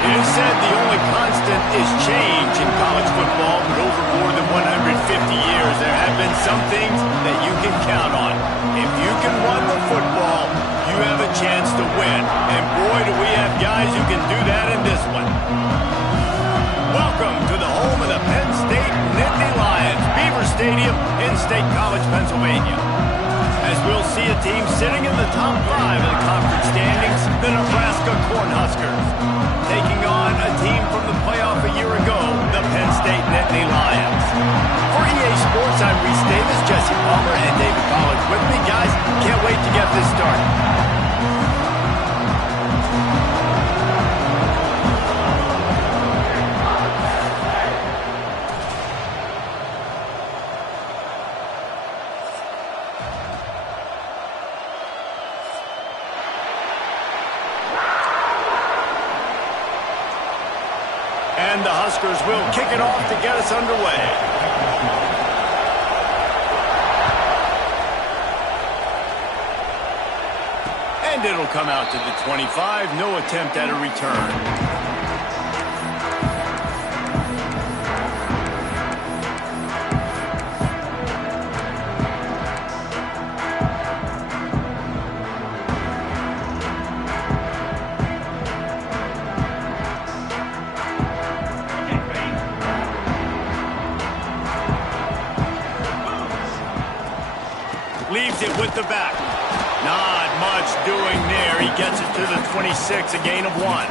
It is said the only constant is change in college football, but over more than 150 years, there have been some things that you can count on. If you can run the football, you have a chance to win. And boy, do we have guys who can do that in this one. Welcome to the home of the Penn State Nittany Lions, Beaver Stadium in State College, Pennsylvania. As we'll see a team sitting in the top 5 of the conference standings, the Nebraska Cornhuskers, taking on a team from the playoff a year ago, the Penn State Nittany Lions. For EA Sports, I'm Reese Davis, Jesse Palmer, and David Collins with me. Guys, can't wait to get this started. And the Huskers will kick it off to get us underway. And it'll come out to the 25. No attempt at a return. Leaves it with the back. Not much doing there. He gets it to the 26, a gain of 1.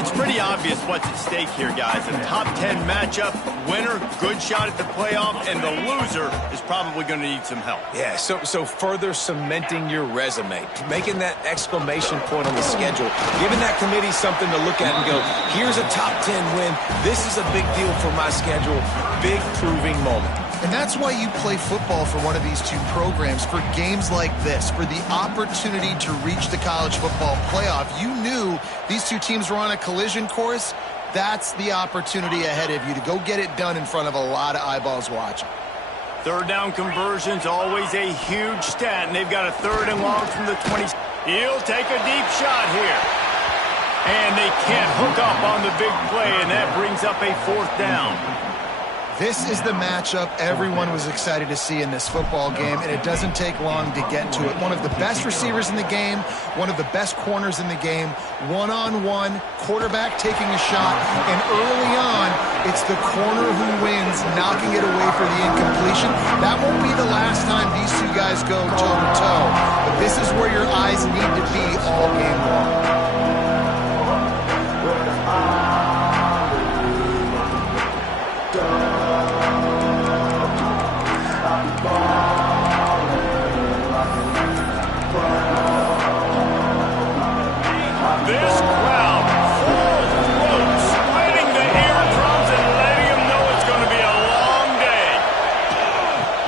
It's pretty obvious what's at stake here, guys. A top 10 matchup, winner, good shot at the playoff, and the loser is probably going to need some help. Yeah, so further cementing your resume, making that exclamation point on the schedule, giving that committee something to look at and go, here's a top 10 win. This is a big deal for my schedule. Big proving moment. And that's why you play football for one of these two programs, for games like this, for the opportunity to reach the college football playoff. You knew these two teams were on a collision course. That's the opportunity ahead of you to go get it done in front of a lot of eyeballs watching. Third down conversion's always a huge stat, and they've got a 3rd and long from the 20. He'll take a deep shot here. And they can't hook up on the big play, and that brings up a 4th down. This is the matchup everyone was excited to see in this football game, and it doesn't take long to get to it. One of the best receivers in the game, one of the best corners in the game, one-on-one, quarterback taking a shot, and early on, it's the corner who wins, knocking it away for the incompletion. That won't be the last time these two guys go toe-to-toe, but this is where your eyes need to be all game long. This crowd full throat, splitting the eardrums and letting them know it's going to be a long day.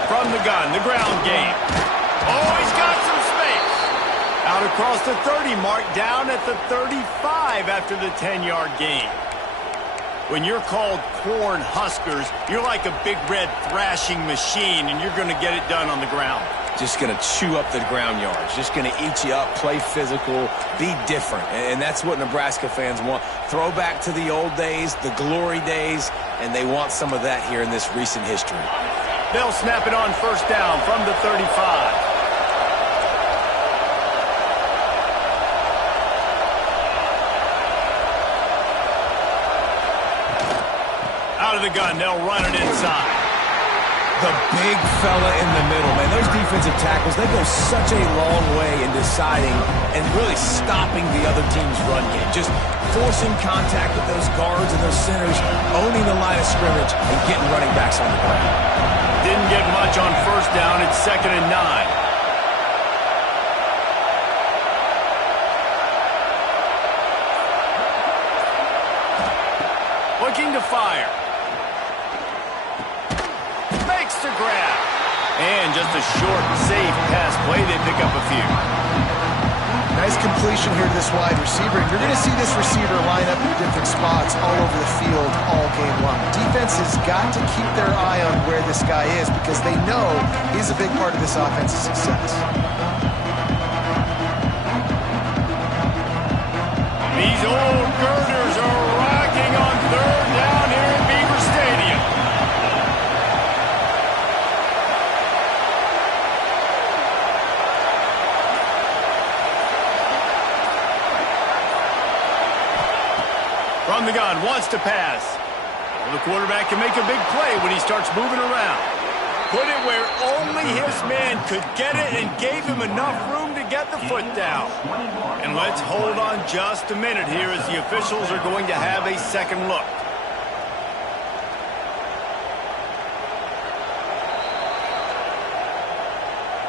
From the gun, the ground game. Oh, he's got some space. Out across the 30 mark, down at the 35 after the 10-yard gain. When you're called Cornhuskers, you're like a big red thrashing machine, and you're going to get it done on the ground. Just going to chew up the ground yards. Just going to eat you up, play physical, be different. And that's what Nebraska fans want. Throwback to the old days, the glory days, and they want some of that here in this recent history. They'll snap it on 1st down from the 35. Out of the gun, they'll run it inside. The big fella in the middle, man. Those defensive tackles, they go such a long way in deciding and really stopping the other team's run game. Just forcing contact with those guards and those centers, owning the line of scrimmage, and getting running backs on the ground. Didn't get much on 1st down. It's 2nd and 9. Looking to fire. Makes the grab. And just a short, safe pass play. They pick up a few. Nice completion here to this wide receiver. And you're going to see this receiver line up in different spots all over the field all game long. Defense has got to keep their eye on where this guy is because they know he's a big part of this offense's success. These old girls From the gun, wants to pass. Well, the quarterback can make a big play when he starts moving around. Put it where only his man could get it and gave him enough room to get the foot down. And let's hold on just a minute here as the officials are going to have a second look.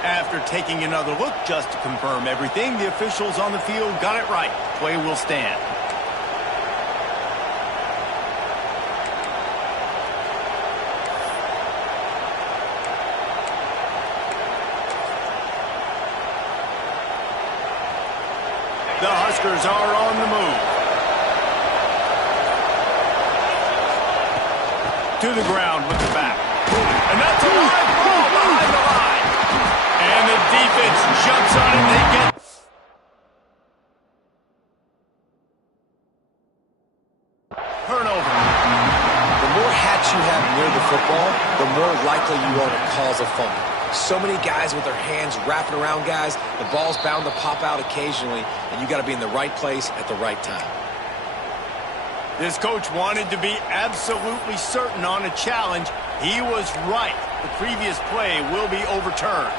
After taking another look just to confirm everything, the officials on the field got it right. Play will stand. The Huskers are on the move. To the ground with the back. And that's a live ball behind the line. And the defense jumps on it. They get... turnover. The more hats you have near the football, the more likely you are to cause a fumble. So many guys with their hands wrapping around guys, the ball's bound to pop out occasionally, and you got to be in the right place at the right time. This coach wanted to be absolutely certain on a challenge. He was right. The previous play will be overturned.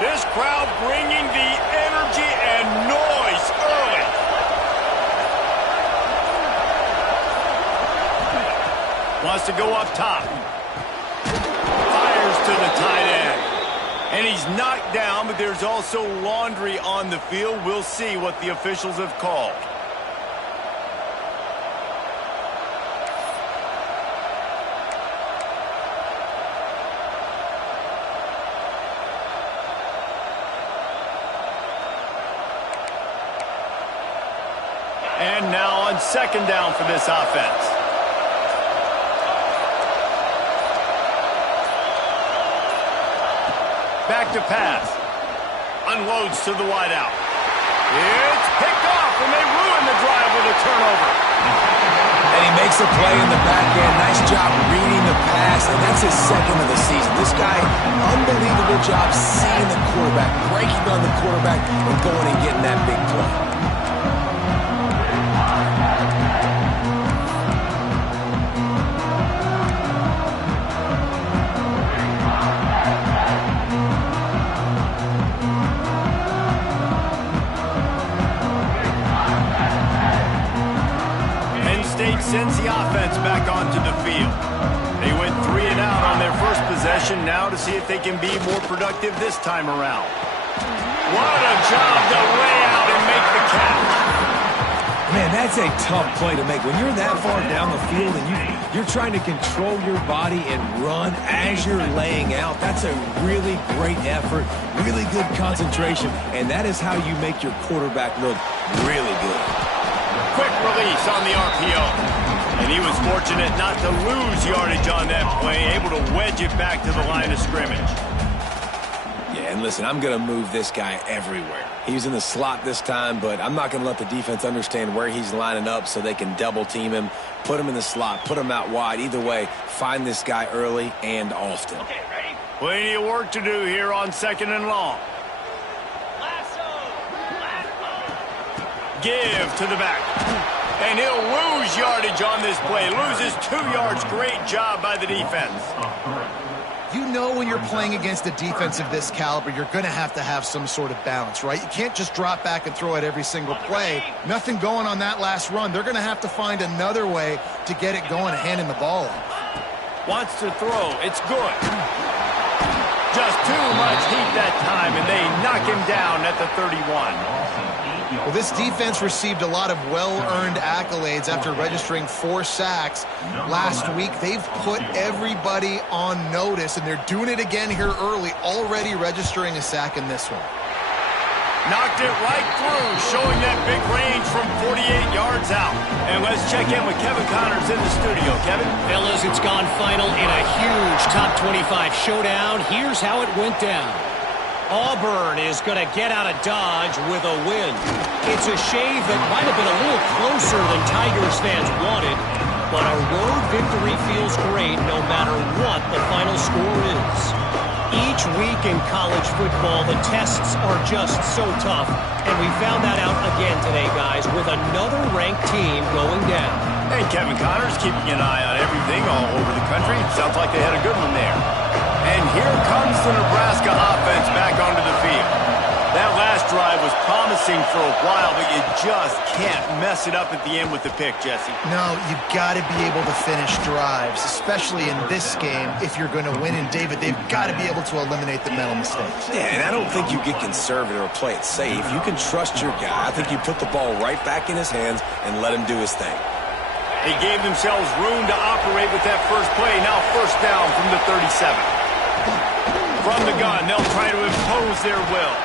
This crowd bringing the energy and noise early. Wants to go up top. Fires to the tight end. And he's knocked down, but there's also laundry on the field. We'll see what the officials have called. And now on second down for this offense. Back to pass. Unloads to the wideout. It's picked off, and they ruin the drive with a turnover. And he makes a play in the back end. Nice job reading the pass, and that's his second of the season. This guy, unbelievable job seeing the quarterback, breaking on the quarterback, and going and getting that big play. Sends the offense back onto the field. They went 3 and out on their first possession, now to see if they can be more productive this time around. What a job to lay out and make the catch. Man, that's a tough play to make. When you're that far down the field and you're trying to control your body and run as you're laying out, that's a really great effort, really good concentration, and that is how you make your quarterback look really good. Quick release on the RPO. And he was fortunate not to lose yardage on that play, able to wedge it back to the line of scrimmage. Yeah, and listen, I'm going to move this guy everywhere. He's in the slot this time, but I'm not going to let the defense understand where he's lining up so they can double team him, put him in the slot, put him out wide. Either way, find this guy early and often. Okay, ready? Plenty of work to do here on second and long. Give to the back. And he'll lose yardage on this play. Loses 2 yards. Great job by the defense. You know when you're playing against a defense of this caliber, you're going to have some sort of balance, right? You can't just drop back and throw it every single play. Nothing going on that last run. They're going to have to find another way to get it going and hand him the ball off. Wants to throw. It's good. Just too much heat that time, and they knock him down at the 31. Well, this defense received a lot of well-earned accolades after registering 4 sacks last week. They've put everybody on notice, and they're doing it again here early, already registering a sack in this one. Knocked it right through, showing that big range from 48 yards out. And let's check in with Kevin Connors in the studio. Kevin? Fellas, it's gone final in a huge top 25 showdown. Here's how it went down. Auburn is going to get out of Dodge with a win. It's a shave that might have been a little closer than Tigers fans wanted. but a road victory feels great no matter what the final score is. Each week in college football, the tests are just so tough, and we found that out again today, guys, with another ranked team going down. And Kevin Connors keeping an eye on everything all over the country. Sounds like they had a good one there. And here comes the Nebraska offense back onto the field. That last drive was promising for a while, but you just can't mess it up at the end with the pick, Jesse. No, you've got to be able to finish drives, especially in this game if you're going to win. And, David, they've got to be able to eliminate the mental mistakes. Yeah, and I don't think you get conservative or play it safe. You can trust your guy. I think you put the ball right back in his hands and let him do his thing. They gave themselves room to operate with that first play. Now first down from the 37. From the gun, they'll try to impose their will.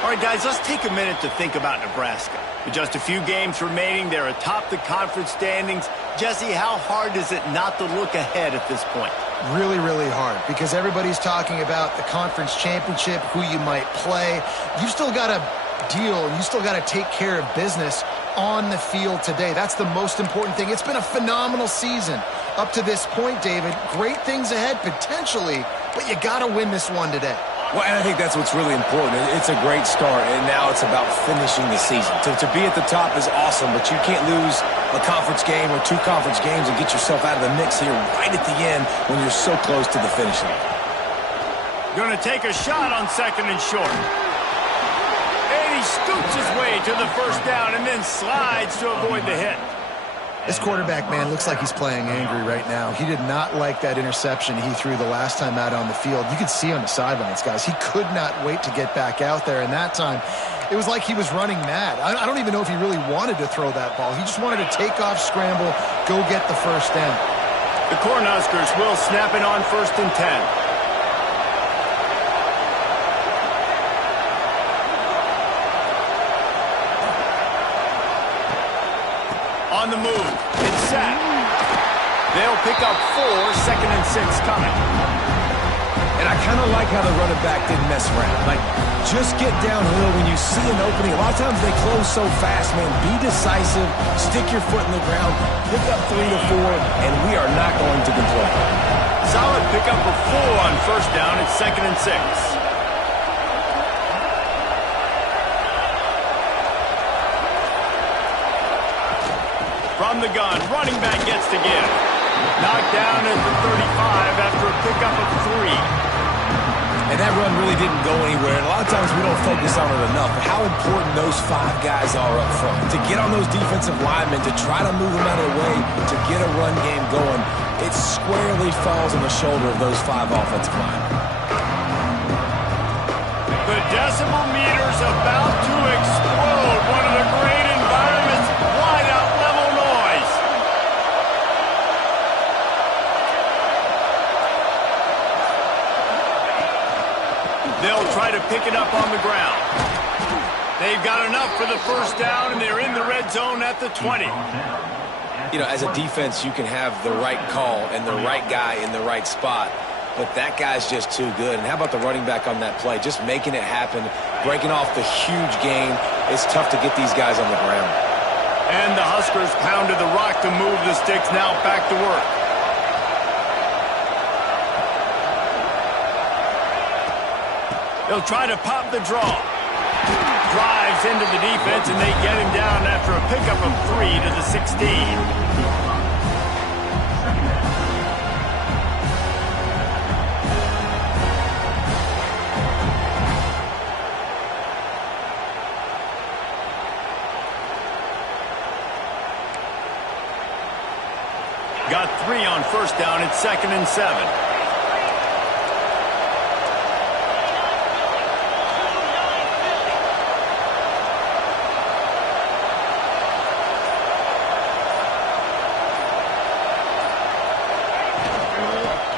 All right, guys, let's take a minute to think about Nebraska. With just a few games remaining, they're atop the conference standings. Jesse, how hard is it not to look ahead at this point? Really, really hard, because everybody's talking about the conference championship, who you might play. You've still got to deal, and you still got to take care of business on the field today. That's the most important thing. It's been a phenomenal season up to this point, David. Great things ahead, potentially, but you got to win this one today. Well, and I think that's what's really important. It's a great start, and now it's about finishing the season. To be at the top is awesome, but you can't lose a conference game or 2 conference games and get yourself out of the mix here right at the end when you're so close to the finish line. Going to take a shot on 2nd and short. And he scoots his way to the first down and then slides to avoid the hit. This quarterback, man, looks like he's playing angry right now. He did not like that interception he threw the last time out on the field. You could see on the sidelines, guys. He could not wait to get back out there, and that time it was like he was running mad. I don't even know if he really wanted to throw that ball. He just wanted to take off, scramble, go get the first down. The Cornhuskers will snap it on 1st and 10. On the move, it's set. They'll pick up 4, 2nd and 6 coming. And I kind of like how the running back didn't mess around. Like, just get downhill when you see an opening. A lot of times they close so fast, man. Be decisive, stick your foot in the ground, pick up 3 to 4, and we are not going to complain. Solid pickup of 4 on first down. It's 2nd and 6. From the gun, running back gets to give. Knocked down at the 35 after a pickup of 3. And that run really didn't go anywhere. And a lot of times we don't focus on it enough. But how important those 5 guys are up front. To get on those defensive linemen, to try to move them out of the way, to get a run game going, it squarely falls on the shoulder of those 5 offensive linemen. The decibel meter's about to explode. One of the great environments, wide out level noise. They'll try to pick it up on the ground. They've got enough for the first down, and they're in the red zone at the 20. You know, as a defense, you can have the right call and the right guy in the right spot. But that guy's just too good. And how about the running back on that play? Just making it happen, breaking off the huge gain. It's tough to get these guys on the ground. And the Huskers pounded the rock to move the sticks. Now back to work. They'll try to pop the draw. Drives into the defense, and they get him down after a pickup of 3 to the 16. Got 3 on first down. It's 2nd and 7.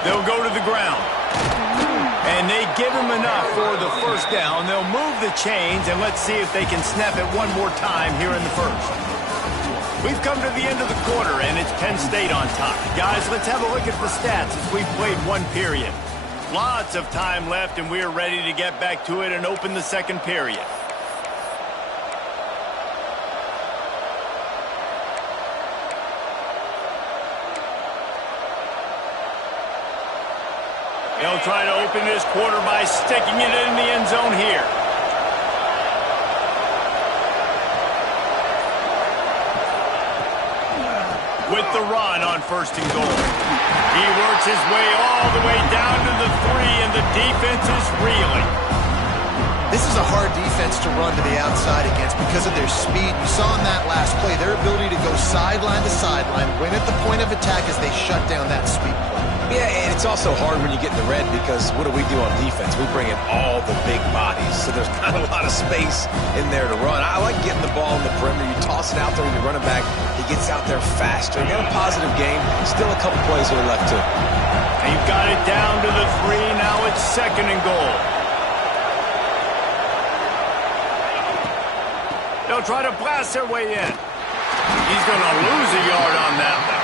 They'll go to the ground. And they give him enough for the first down. They'll move the chains, and let's see if they can snap it one more time here in the first. We've come to the end of the quarter, and it's Penn State on top. Guys, let's have a look at the stats as we've played one period. Lots of time left, and we're ready to get back to it and open the second period. They'll try to open this quarter by sticking it in the end zone here. With the run on 1st and goal. He works his way all the way down to the 3, and the defense is reeling. This is a hard defense to run to the outside against because of their speed. You saw in that last play their ability to go sideline to sideline, win at the point of attack as they shut down that speed play. Yeah, and it's also hard when you get in the red because what do we do on defense? We bring in all the big bodies, so there's not a lot of space in there to run. I like getting the ball in the perimeter. You toss it out there when you're running back. He gets out there faster. He got a positive game. Still a couple plays that are left to him. They've got it down to the 3. Now it's 2nd and goal. They'll try to blast their way in. He's going to lose a yard on that one.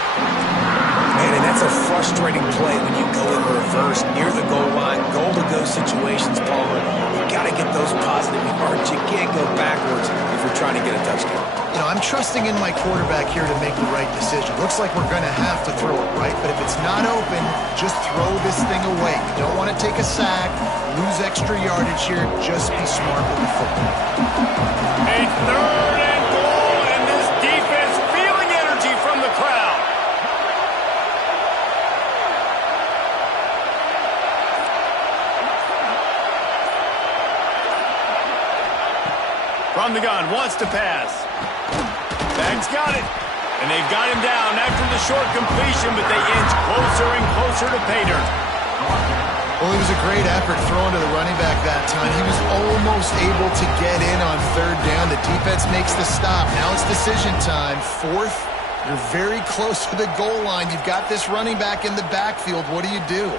Man, and that's a frustrating play when you go in reverse near the goal line, goal-to-go situations, Palmer. You got to get those positive yards. You can't go backwards if you're trying to get a touchdown. You know, I'm trusting in my quarterback here to make the right decision. Looks like we're going to have to throw it right, but if it's not open, just throw this thing away. You don't want to take a sack, lose extra yardage here. Just be smart with the football. A 3rd and goal, and this defense feeling energy from the crowd. From the gun, wants to pass. Bag's got it. And they've got him down after the short completion, but they inch closer and closer to pay dirt. Well, it was a great effort throwing to the running back that time. He was almost able to get in on 3rd down. The defense makes the stop. Now it's decision time. 4th, you're very close to the goal line. You've got this running back in the backfield. What do you do?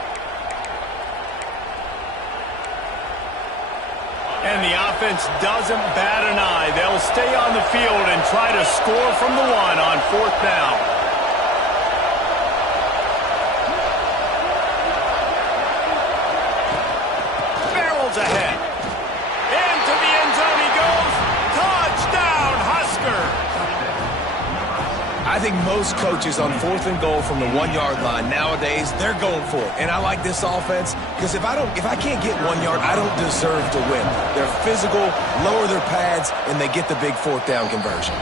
And the offense doesn't bat an eye. They'll stay on the field and try to score from the 1 on 4th down. Barrels ahead. Into the end zone he goes. Touchdown, Husker. I think most coaches on 4th and goal from the 1-yard line nowadays, they're going for it. And I like this offense because if I can't get 1 yard, I don't deserve to win. They're physical, lower their pads, and they get the big 4th down conversion.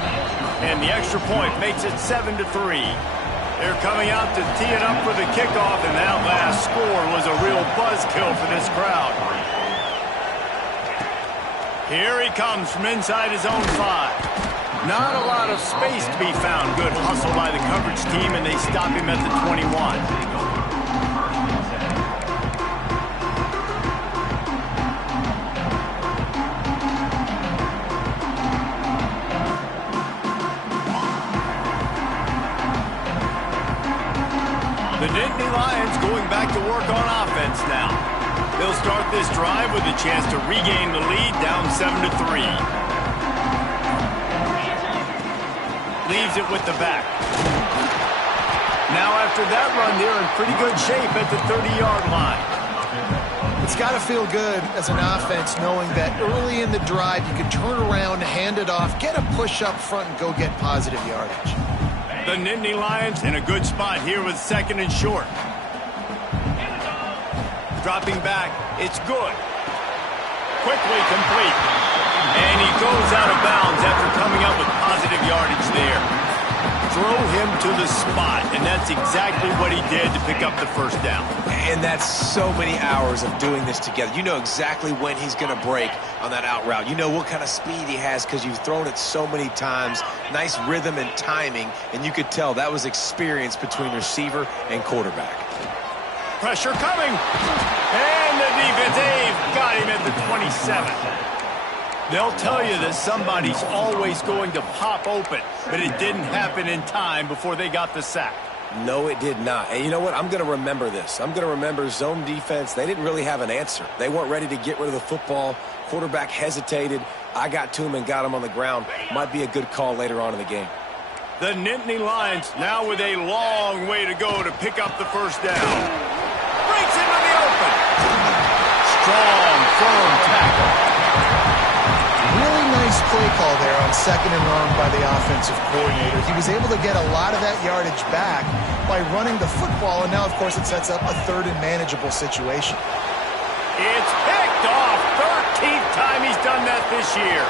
And the extra point makes it 7-3. They're coming out to tee it up for the kickoff, and that last score was a real buzzkill for this crowd. Here he comes from inside his own 5. Not a lot of space to be found. Good hustle by the coverage team, and they stop him at the 21. The Nittany Lions going back to work on offense now. They'll start this drive with a chance to regain the lead, down 7-3. Leaves it with the back. Now after that run, they're in pretty good shape at the 30-yard line. It's got to feel good as an offense knowing that early in the drive you can turn around, hand it off, get a push up front, and go get positive yardage. The Nittany Lions in a good spot here with 2nd and short. Dropping back, it's good. Quickly complete. And he goes out of bounds after coming up with positive yardage there. Throw him to the spot, and that's exactly what he did to pick up the 1st down. And that's so many hours of doing this together. You know exactly when he's going to break on that out route. You know what kind of speed he has because you've thrown it so many times. Nice rhythm and timing, and you could tell that was experience between receiver and quarterback. Pressure coming. And the defense, they've got him at the 27. They'll tell you that somebody's always going to pop open, but it didn't happen in time before they got the sack. No, it did not. And you know what? I'm going to remember this. I'm going to remember zone defense. They didn't really have an answer. They weren't ready to get rid of the football. Quarterback hesitated. I got to him and got him on the ground. Might be a good call later on in the game. The Nittany Lions now with a long way to go to pick up the 1st down. Breaks into the open. Strong, firm tackle. Really nice play call there on 2nd and long by the offensive coordinator. He was able to get a lot of that yardage back by running the football, and now, of course, it sets up a 3rd and manageable situation. It's picked off. 13th time he's done that this year.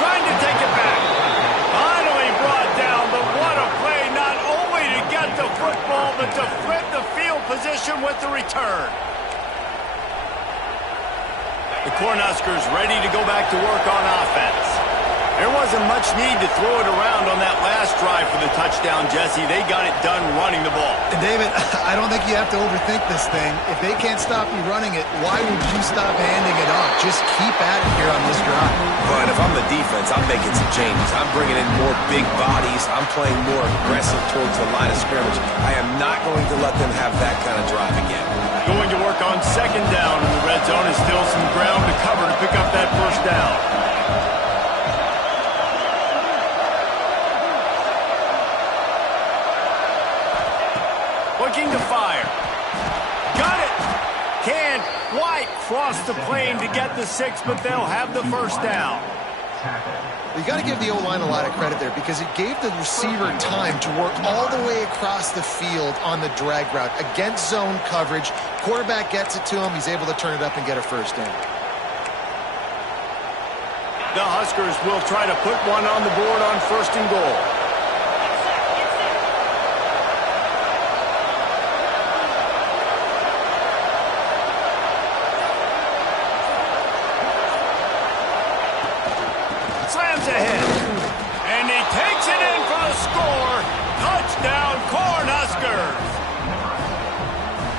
Trying to take it back. Finally brought down, but what a play, not only to get the football, but to flip the field position with the return. The Cornhuskers ready to go back to work on offense. There wasn't much need to throw it around on that last drive for the touchdown, Jesse. They got it done running the ball. And David, I don't think you have to overthink this thing. If they can't stop you running it, why would you stop handing it off? Just keep at it here on this drive. But if I'm the defense, I'm making some changes. I'm bringing in more big bodies. I'm playing more aggressive towards the line of scrimmage. I am not going to let them have that kind of drive again. Going to work on 2nd down in the red zone is still some ground to cover to pick up that 1st down. Looking to fire. Got it. Can White cross the plane to get the 6, but they'll have the 1st down. You got to give the O-line a lot of credit there because it gave the receiver time to work all the way across the field on the drag route against zone coverage. Quarterback gets it to him. He's able to turn it up and get a 1st down. The Huskers will try to put one on the board on 1st and goal. Slams ahead. And he takes it in for the score. Touchdown, Cornhuskers.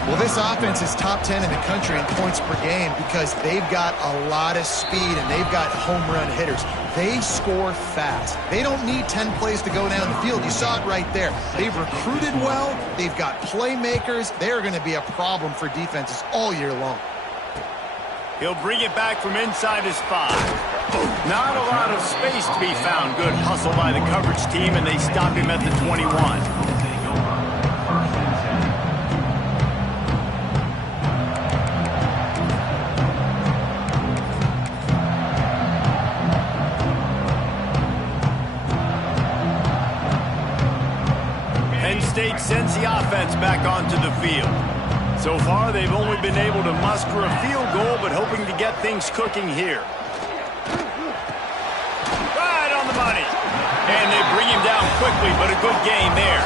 Well, this offense is top 10 in the country in points per game because they've got a lot of speed and they've got home run hitters. They score fast. They don't need 10 plays to go down the field. You saw it right there. They've recruited well. They've got playmakers. They're going to be a problem for defenses all year long. He'll bring it back from inside his 5. Not a lot of space to be found. Good hustle by the coverage team, and they stop him at the 21. Penn State sends the offense back onto the field. So far, they've only been able to muster a field goal, but hoping to get things cooking here. Right on the money. And they bring him down quickly, but a good game there.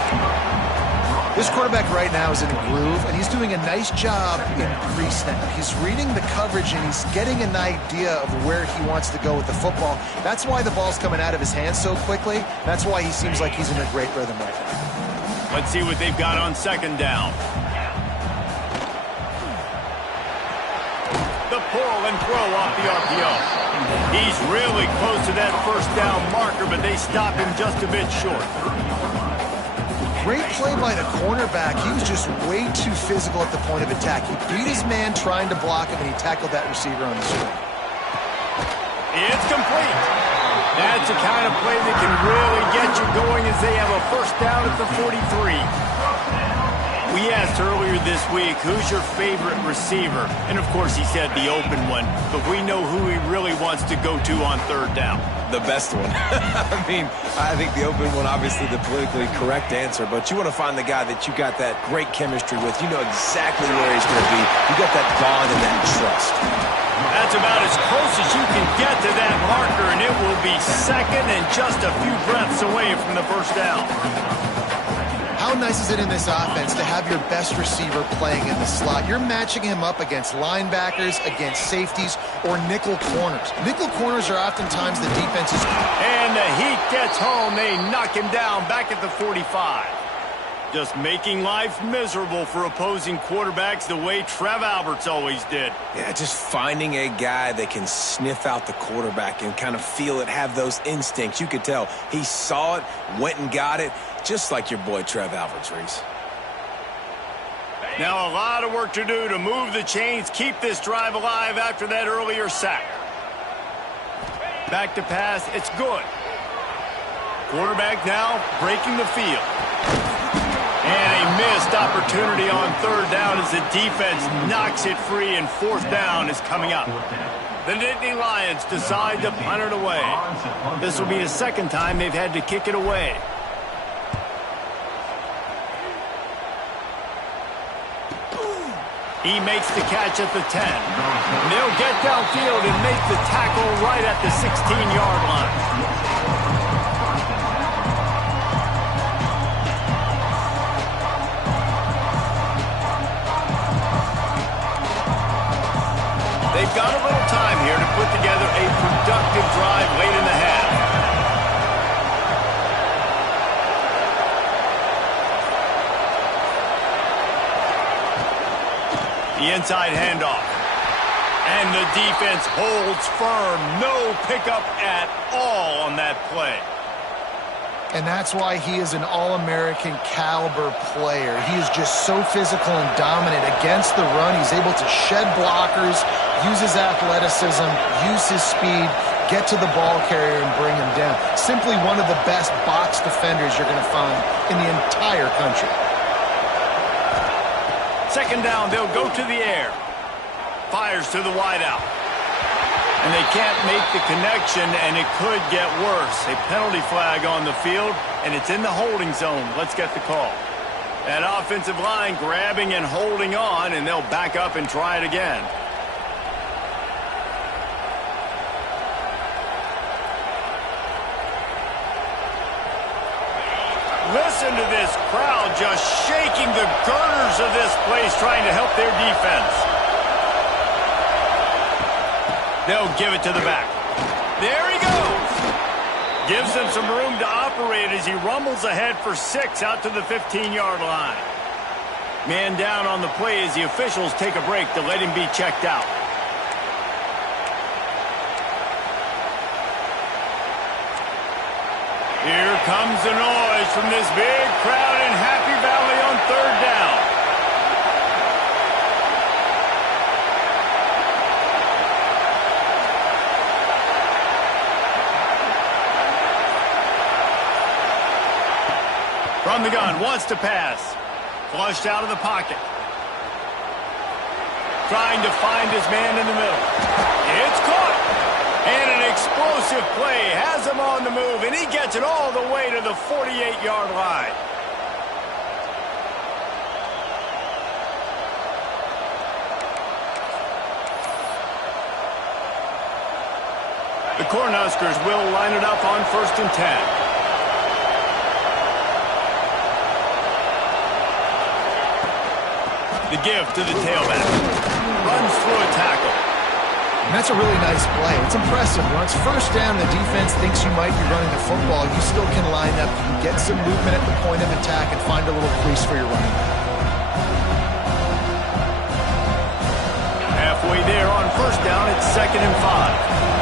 This quarterback right now is in a groove, and he's doing a nice job in pre-snap. He's reading the coverage, and he's getting an idea of where he wants to go with the football. That's why the ball's coming out of his hands so quickly. That's why he seems like he's in a great rhythm right now. Let's see what they've got on 2nd down. The pull and throw off the RPO. He's really close to that 1st down marker, but they stop him just a bit short. Great play by the cornerback. He was just way too physical at the point of attack. He beat his man trying to block him, and he tackled that receiver on the swing. It's complete. That's the kind of play that can really get you going as they have a 1st down at the 43. We asked earlier this week, who's your favorite receiver? And, of course, he said the open one. But we know who he really wants to go to on 3rd down. The best one. I think the open one, obviously the politically correct answer, but you want to find the guy that you got that great chemistry with. You know exactly where he's going to be. You got that bond and that trust. That's about as close as you can get to that marker, and it will be 2nd and just a few breaths away from the 1st down. How nice is it in this offense to have your best receiver playing in the slot? You're matching him up against linebackers, against safeties, or nickel corners. Nickel corners are oftentimes the defense's... And the heat gets home. They knock him down back at the 45. Just making life miserable for opposing quarterbacks the way Trev Alberts always did. Yeah, just finding a guy that can sniff out the quarterback and kind of feel it, have those instincts. You could tell he saw it, went and got it, just like your boy Trev Alberts, Reese. Now a lot of work to do to move the chains, keep this drive alive after that earlier sack. Back to pass, it's good. Quarterback now breaking the field. And a missed opportunity on 3rd down as the defense knocks it free, and 4th down is coming up. The Nittany Lions decide to punt it away. This will be the second time they've had to kick it away. He makes the catch at the 10. They'll get downfield and make the tackle right at the 16-yard line. They've got a little time here to put together a productive drive late in the half. The inside handoff. And the defense holds firm. No pickup at all on that play. And that's why he is an All-American caliber player. He is just so physical and dominant against the run. He's able to shed blockers, use his athleticism, use his speed, get to the ball carrier and bring him down. Simply one of the best box defenders you're going to find in the entire country. Second down, they'll go to the air. Fires to the wideout. And they can't make the connection, and it could get worse. A penalty flag on the field, and it's in the holding zone. Let's get the call. That offensive line grabbing and holding on, and they'll back up and try it again. Listen to this crowd just shaking the girders of this place, trying to help their defense. They'll give it to the back. There he goes. Gives him some room to operate as he rumbles ahead for 6 out to the 15-yard line. Man down on the play as the officials take a break to let him be checked out. Here comes the noise from this big crowd in Happy Valley on third down. From the gun, wants to pass. Flushed out of the pocket. Trying to find his man in the middle. It's caught. And an explosive play has him on the move, and he gets it all the way to the 48-yard line. The Cornhuskers will line it up on 1st and 10. The give to the tailback. Runs through a tackle. And that's a really nice play. It's impressive. When it's first down, the defense thinks you might be running the football. You still can line up. You can get some movement at the point of attack and find a little crease for your running back. Halfway there on 1st down, it's 2nd and 5.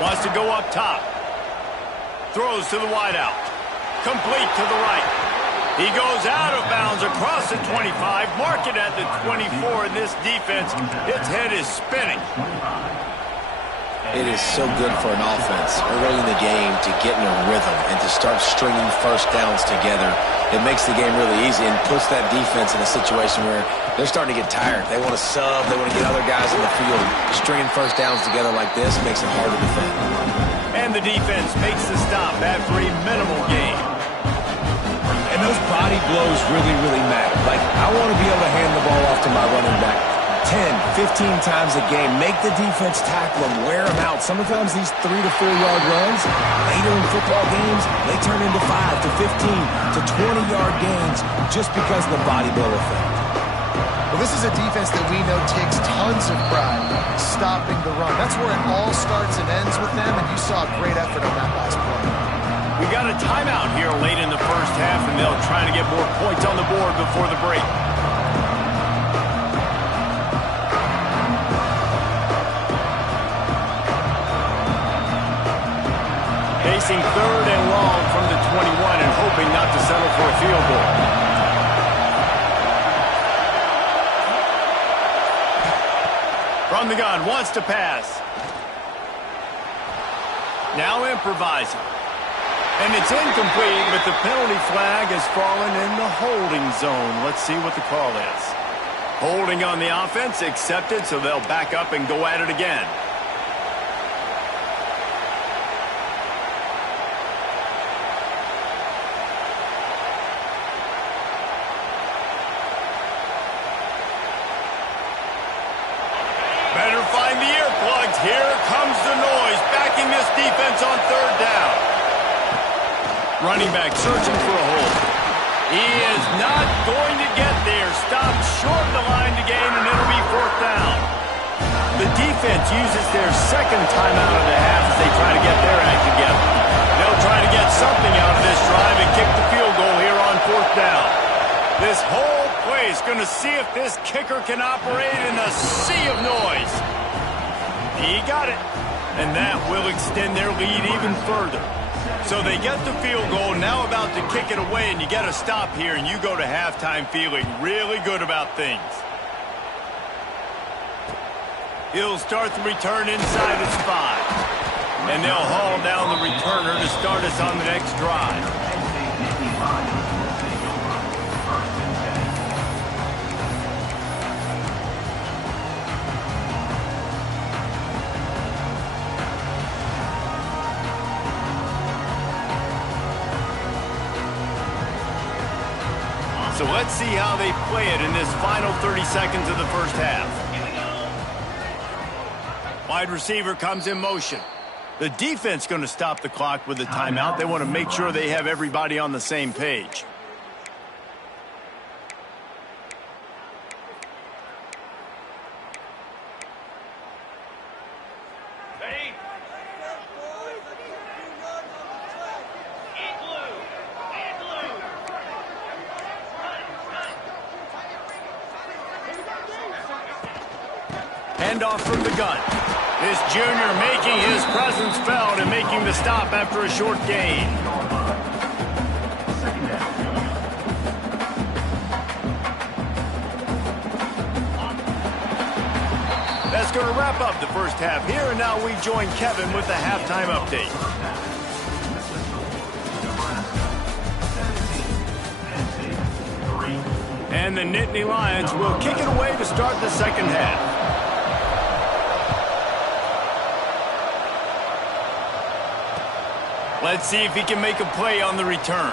Wants to go up top. Throws to the wideout. Complete to the right. He goes out of bounds across the 25. Mark it at the 24. And this defense, its head is spinning. It is so good for an offense early in the game to get in a rhythm and to start stringing first downs together. It makes the game really easy and puts that defense in a situation where they're starting to get tired. They want to sub. They want to get other guys in the field. Stringing first downs together like this makes it hard to defend. And the defense makes the stop after a minimal gain. And those body blows really, really matter. Like, I want to be able to hand the ball off to my running back 10, 15 times a game. Make the defense tackle them, wear them out. Sometimes these 3 to 4 yard runs, later in football games, they turn into 5 to 15 to 20-yard gains just because of the body blow effect. Well, this is a defense that we know takes tons of pride stopping the run. That's where it all starts and ends with them, and you saw a great effort on that last play. We got a timeout here late in the first half, and they'll try to get more points on the board before the break. Facing 3rd and long from the 21 and hoping not to settle for a field goal. From the gun, wants to pass. Now improvising. And it's incomplete, but the penalty flag has fallen in the holding zone. Let's see what the call is. Holding on the offense, accepted, so they'll back up and go at it again. Better find the earplugs. Here comes the noise, backing this defense on third down. Running back searching for a hole. He is not going to get there. Stopped short of the line to gain, and it'll be fourth down. The defense uses their second timeout of the half as they try to get their act together. They'll try to get something out of this drive and kick the field goal here on fourth down. This whole place going to see if this kicker can operate in a sea of noise. He got it. And that will extend their lead even further. So they get the field goal, now about to kick it away, and you get a stop here, and you go to halftime feeling really good about things. He'll start the return inside his 5. And they'll haul down the returner to start us on the next drive. So let's see how they play it in this final 30 seconds of the first half. Wide receiver comes in motion. The defense going to stop the clock with a timeout. They want to make sure they have everybody on the same page. Handoff from the gun. This junior making his presence felt and making the stop after a short gain. That's going to wrap up the first half here, and now we join Kevin with the halftime update. And the Nittany Lions will kick it away to start the second half. Let's see if he can make a play on the return.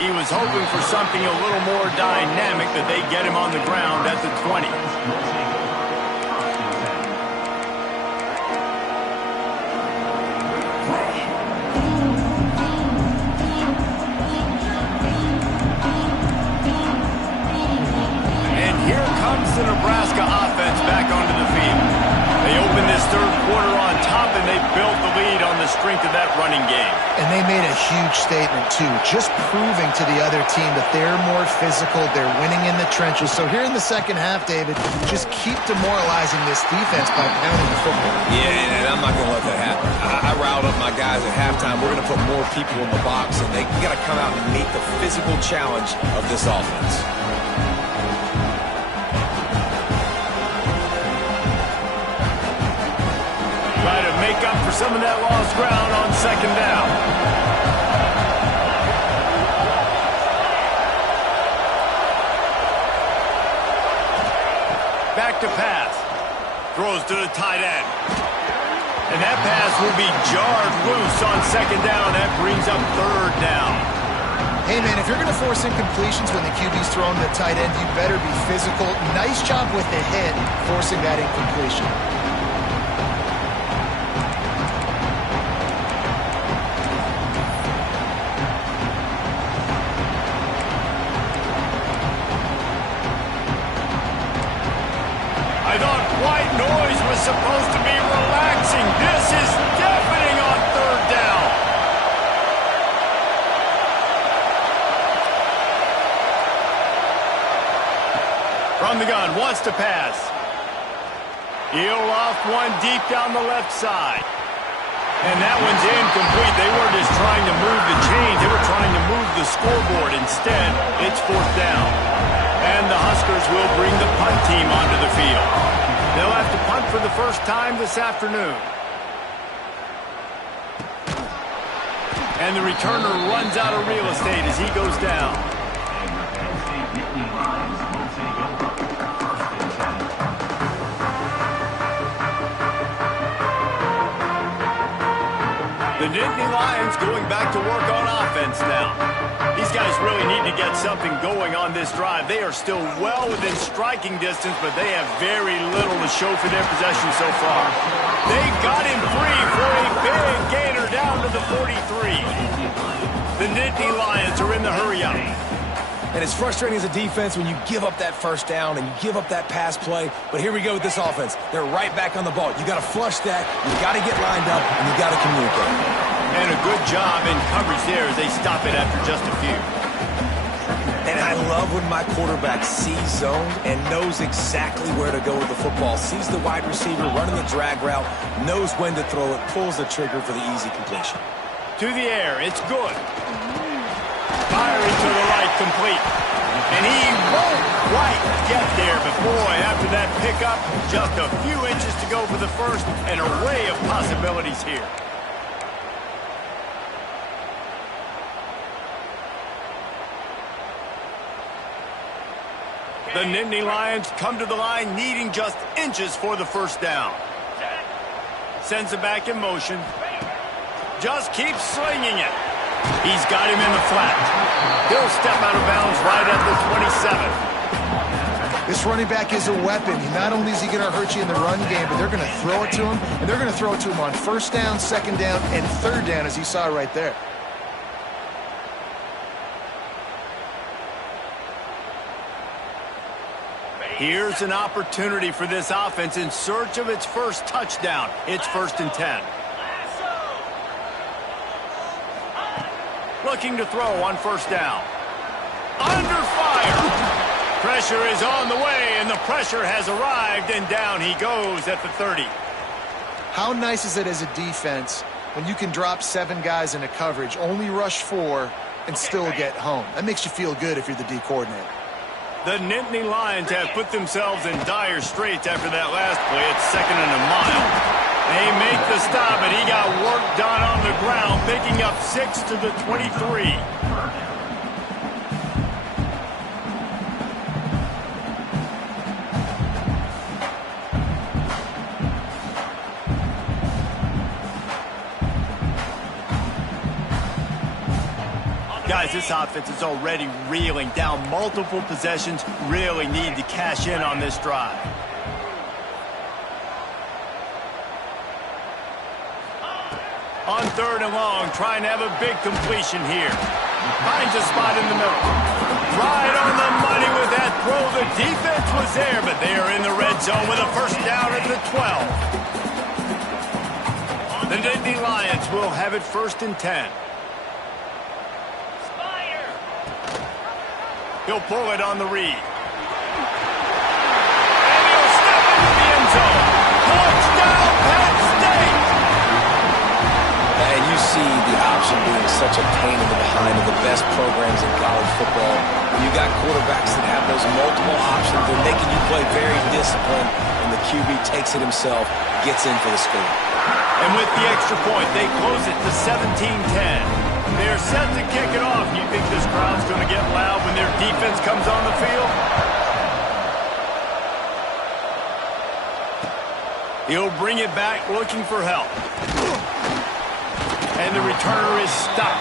He was hoping for something a little more dynamic, that they get him on the ground at the 20. And here comes the Nebraska offense back onto the field. They opened this third quarter on top, and they built the lead on the strength of that running game. And they made a huge statement, too, just proving to the other team that they're more physical, they're winning in the trenches. So here in the second half, David, just keep demoralizing this defense by pounding the football. Yeah, and I'm not going to let that happen. I riled up my guys at halftime. We're going to put more people in the box, and they got to come out and meet the physical challenge of this offense. Try to make up for some of that lost ground on second down. Back to pass. Throws to the tight end. And that pass will be jarred loose on second down. That brings up third down. Hey, man, if you're going to force incompletions when the QB's throwing the tight end, you better be physical. Nice job with the hit, forcing that incompletion. I thought white noise was supposed to be relaxing. This is deafening on third down. From the gun, wants to pass. He'll off one deep down the left side. And that one's incomplete. They weren't just trying to move the chains. They were trying to move the scoreboard. Instead, it's fourth down. And the Huskers will bring the punt team onto the field. They'll have to punt for the first time this afternoon. And the returner runs out of real estate as he goes down. The Nittany Lions going back to work on offense now. These guys really need to get something going on this drive. They are still well within striking distance, but they have very little to show for their possession so far. They got him free for a big gainer down to the 43. The Nittany Lions are in the hurry-up. And it's frustrating as a defense when you give up that first down and you give up that pass play. But here we go with this offense. They're right back on the ball. You got to flush that. You got to get lined up, and you got to communicate. And a good job in coverage there as they stop it after just a few. And I love when my quarterback sees zone and knows exactly where to go with the football. Sees the wide receiver running the drag route, knows when to throw it, pulls the trigger for the easy completion. To the air, it's good. Firing to the right, complete. And he won't quite get there, but boy, after that pickup, just a few inches to go for the first. An array of possibilities here. The Nittany Lions come to the line needing just inches for the first down. Sends it back in motion. Just keeps slinging it. He's got him in the flat. He'll step out of bounds right at the 27. This running back is a weapon. Not only is he going to hurt you in the run game, but they're going to throw it to him, and they're going to throw it to him on first down, second down, and third down, as you saw right there. Here's an opportunity for this offense in search of its first touchdown. It's 1st and 10. Looking to throw on first down. Under fire. Pressure is on the way, and the pressure has arrived, and down he goes at the 30. How nice is it as a defense when you can drop 7 guys into coverage, only rush 4, and still get home? That makes you feel good if you're the D coordinator. The Nittany Lions have put themselves in dire straits after that last play. It's 2nd and a mile. They make the stop, and he got work done on the ground, picking up 6 to the 23. Guys, this offense is already reeling down multiple possessions. Really need to cash in on this drive. On 3rd and long, trying to have a big completion here. Finds a spot in the middle. Right on the money with that throw. The defense was there, but they are in the red zone with a first down at the 12. The Nittany Lions will have it 1st and 10. He'll pull it on the read. And he'll step into the end zone. Touchdown, Penn State! And you see the option being such a pain in the behind of the best programs in college football. You got quarterbacks that have those multiple options. They're making you play very disciplined, and the QB takes it himself, gets in for the score. And with the extra point, they close it to 17-10. They're set to kick it off. You think this crowd's going to get loud when their defense comes on the field? He'll bring it back looking for help. And the returner is stopped.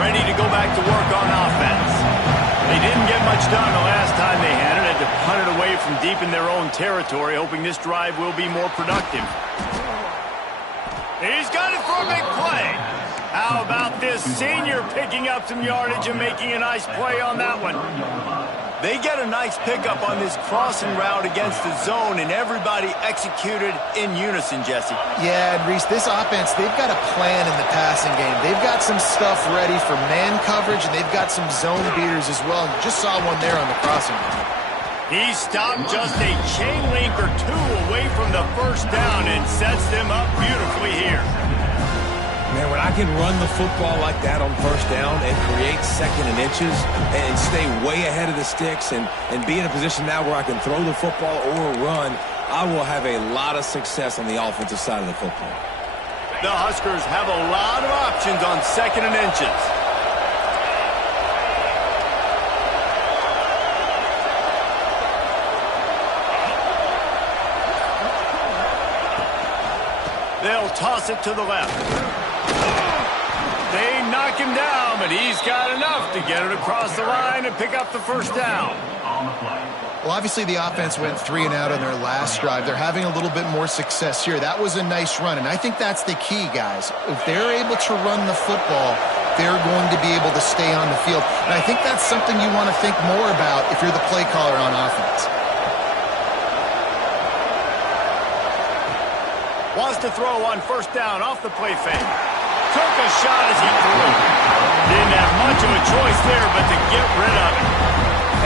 Ready to go back to work on offense. They didn't get much done the last time they had it. Had to punt it away from deep in their own territory, hoping this drive will be more productive. He's got it for a big play. How about this senior picking up some yardage and making a nice play on that one? They get a nice pickup on this crossing route against the zone, and everybody executed in unison, Jesse. Yeah, and Reese, this offense, they've got a plan in the passing game. They've got some stuff ready for man coverage, and they've got some zone beaters as well. You just saw one there on the crossing route. He stopped just a chain link or two away from the first down and sets them up beautifully here. Man, when I can run the football like that on first down and create second and inches and stay way ahead of the sticks and be in a position now where I can throw the football or run, I will have a lot of success on the offensive side of the football. The Huskers have a lot of options on second and inches. They'll toss it to the left. They knock him down, but he's got enough to get it across the line and pick up the first down. Well, obviously the offense went 3 and out on their last drive. They're having a little bit more success here. That was a nice run, and I think that's the key, guys. If they're able to run the football, they're going to be able to stay on the field. And I think that's something you want to think more about if you're the play caller on offense. Wants to throw on first down off the play fake. Took a shot as he threw. Didn't have much of a choice there but to get rid of it.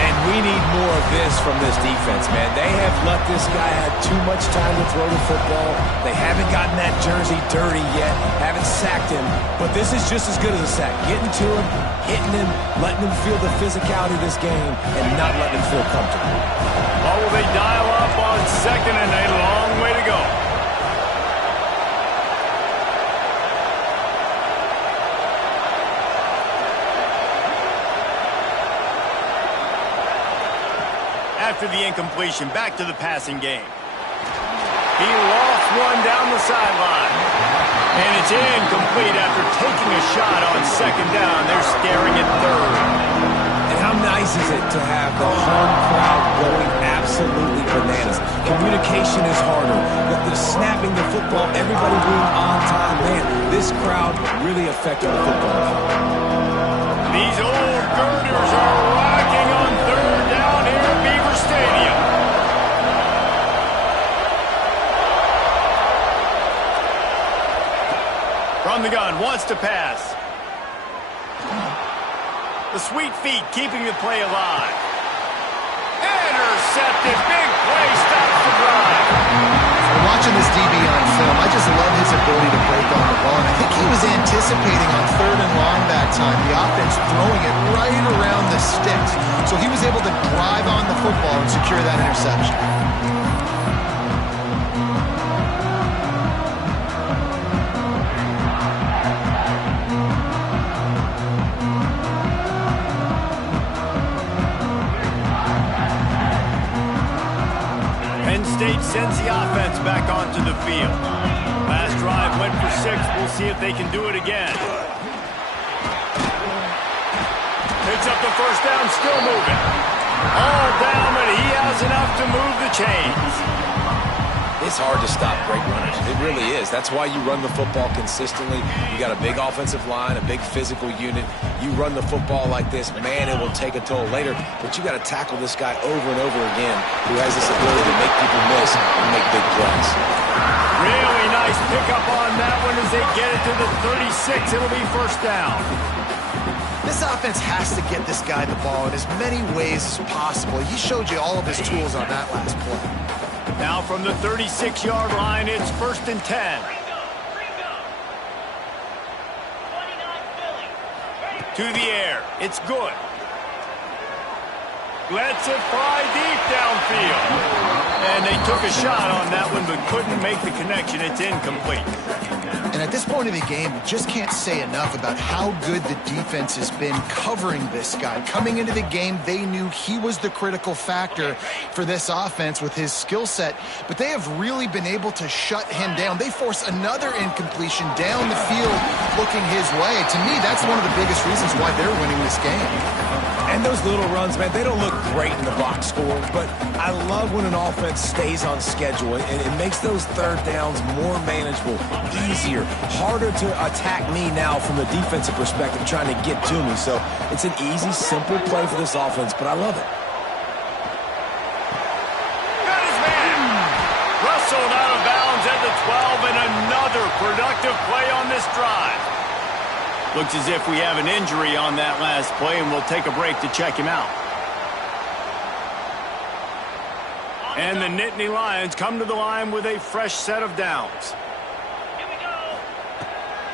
And we need more of this from this defense, man. They have let this guy have too much time to throw the football. They haven't gotten that jersey dirty yet, haven't sacked him. But this is just as good as a sack. Getting to him, hitting him, letting him feel the physicality of this game, and not letting him feel comfortable. Or will they dial up on second and a long way to go? After the incompletion, back to the passing game. He lost one down the sideline. And it's incomplete after taking a shot on second down. They're staring at third. And how nice is it to have the home crowd going absolutely bananas? Communication is harder. The snapping the football, everybody being on time. Man, this crowd really affected the football game. These old girders are rocking on third down here at Beaver Stadium. From the gun, wants to pass. The sweet feet keeping the play alive. Intercepted, big play, stops the drive. Watching this DB on film, I just love his ability to break on the ball. And I think he was anticipating on third and long that time, the offense throwing it right around the sticks. So he was able to drive on the football and secure that interception. State sends the offense back onto the field. Last drive went for 6. We'll see if they can do it again. Picks up the first down, still moving. All down, but he has enough to move the chains. It's hard to stop great runners. It really is. That's why you run the football consistently. You got a big offensive line, a big physical unit. You run the football like this, man, it will take a toll later. But you got to tackle this guy over and over again who has this ability to make people miss and make big plays. Really nice pickup on that one as they get it to the 36. It'll be first down. This offense has to get this guy the ball in as many ways as possible. He showed you all of his tools on that last play. Now from the 36-yard line, it's first and 10. To the air. It's good. Lets it fly deep downfield. And they took a shot on that one but couldn't make the connection. It's incomplete. And at this point in the game, we just can't say enough about how good the defense has been covering this guy. Coming into the game, they knew he was the critical factor for this offense with his skill set, but they have really been able to shut him down. They force another incompletion down the field looking his way. To me, that's one of the biggest reasons why they're winning this game. And those little runs, man, they don't look great in the box score, but I love when an offense stays on schedule, and it makes those third downs more manageable, easier, harder to attack me now from the defensive perspective trying to get to me. So it's an easy, simple play for this offense, but I love it. Got his man. Wrestled out of bounds at the 12, and another productive play on this drive. Looks as if we have an injury on that last play, and we'll take a break to check him out. And the Nittany Lions come to the line with a fresh set of downs. Here we go.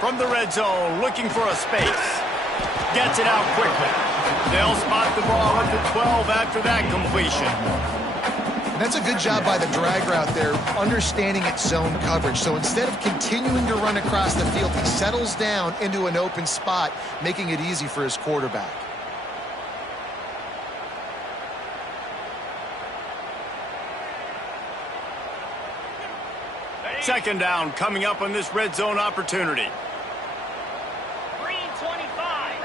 From the red zone, looking for a space. Gets it out quickly. They'll spot the ball at the 12 after that completion. That's a good job by the drag route there, understanding its zone coverage. So instead of continuing to run across the field, he settles down into an open spot, making it easy for his quarterback. Second down coming up on this red zone opportunity. Green 25.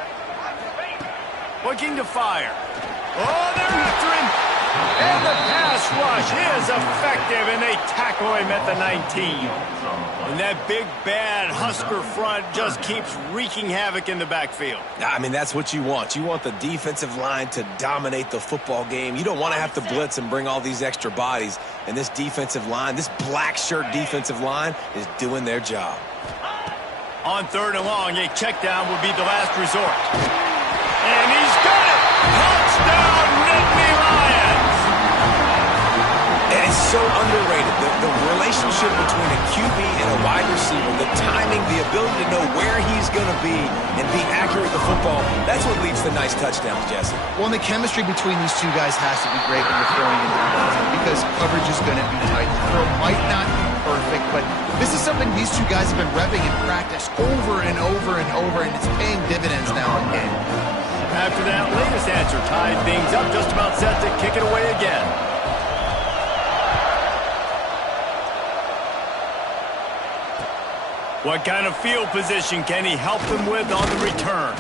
Looking to fire. Oh, they're after him. And the pass rush is effective, and they tackle him at the 19. And that big, bad Husker front just keeps wreaking havoc in the backfield. I mean, that's what you want. You want the defensive line to dominate the football game. You don't want to have to blitz and bring all these extra bodies. And this defensive line, this black shirt defensive line, is doing their job. On third and long, a check down would be the last resort. And he's got it! Touchdown, Nittany Lions! And it's so underrated. The relationship between a QB and a wide receiver, the timing, the ability to know where he's going to be and be accurate with the football, that's what leads to nice touchdowns, Jesse. Well, and the chemistry between these two guys has to be great when you're throwing into the end because coverage is going to be tight. The throw might not be perfect, but this is something these two guys have been repping in practice over and over and over, and it's paying dividends now in game. After that latest answer tied things up, just about set to kick it away again. What kind of field position can he help them with on the return?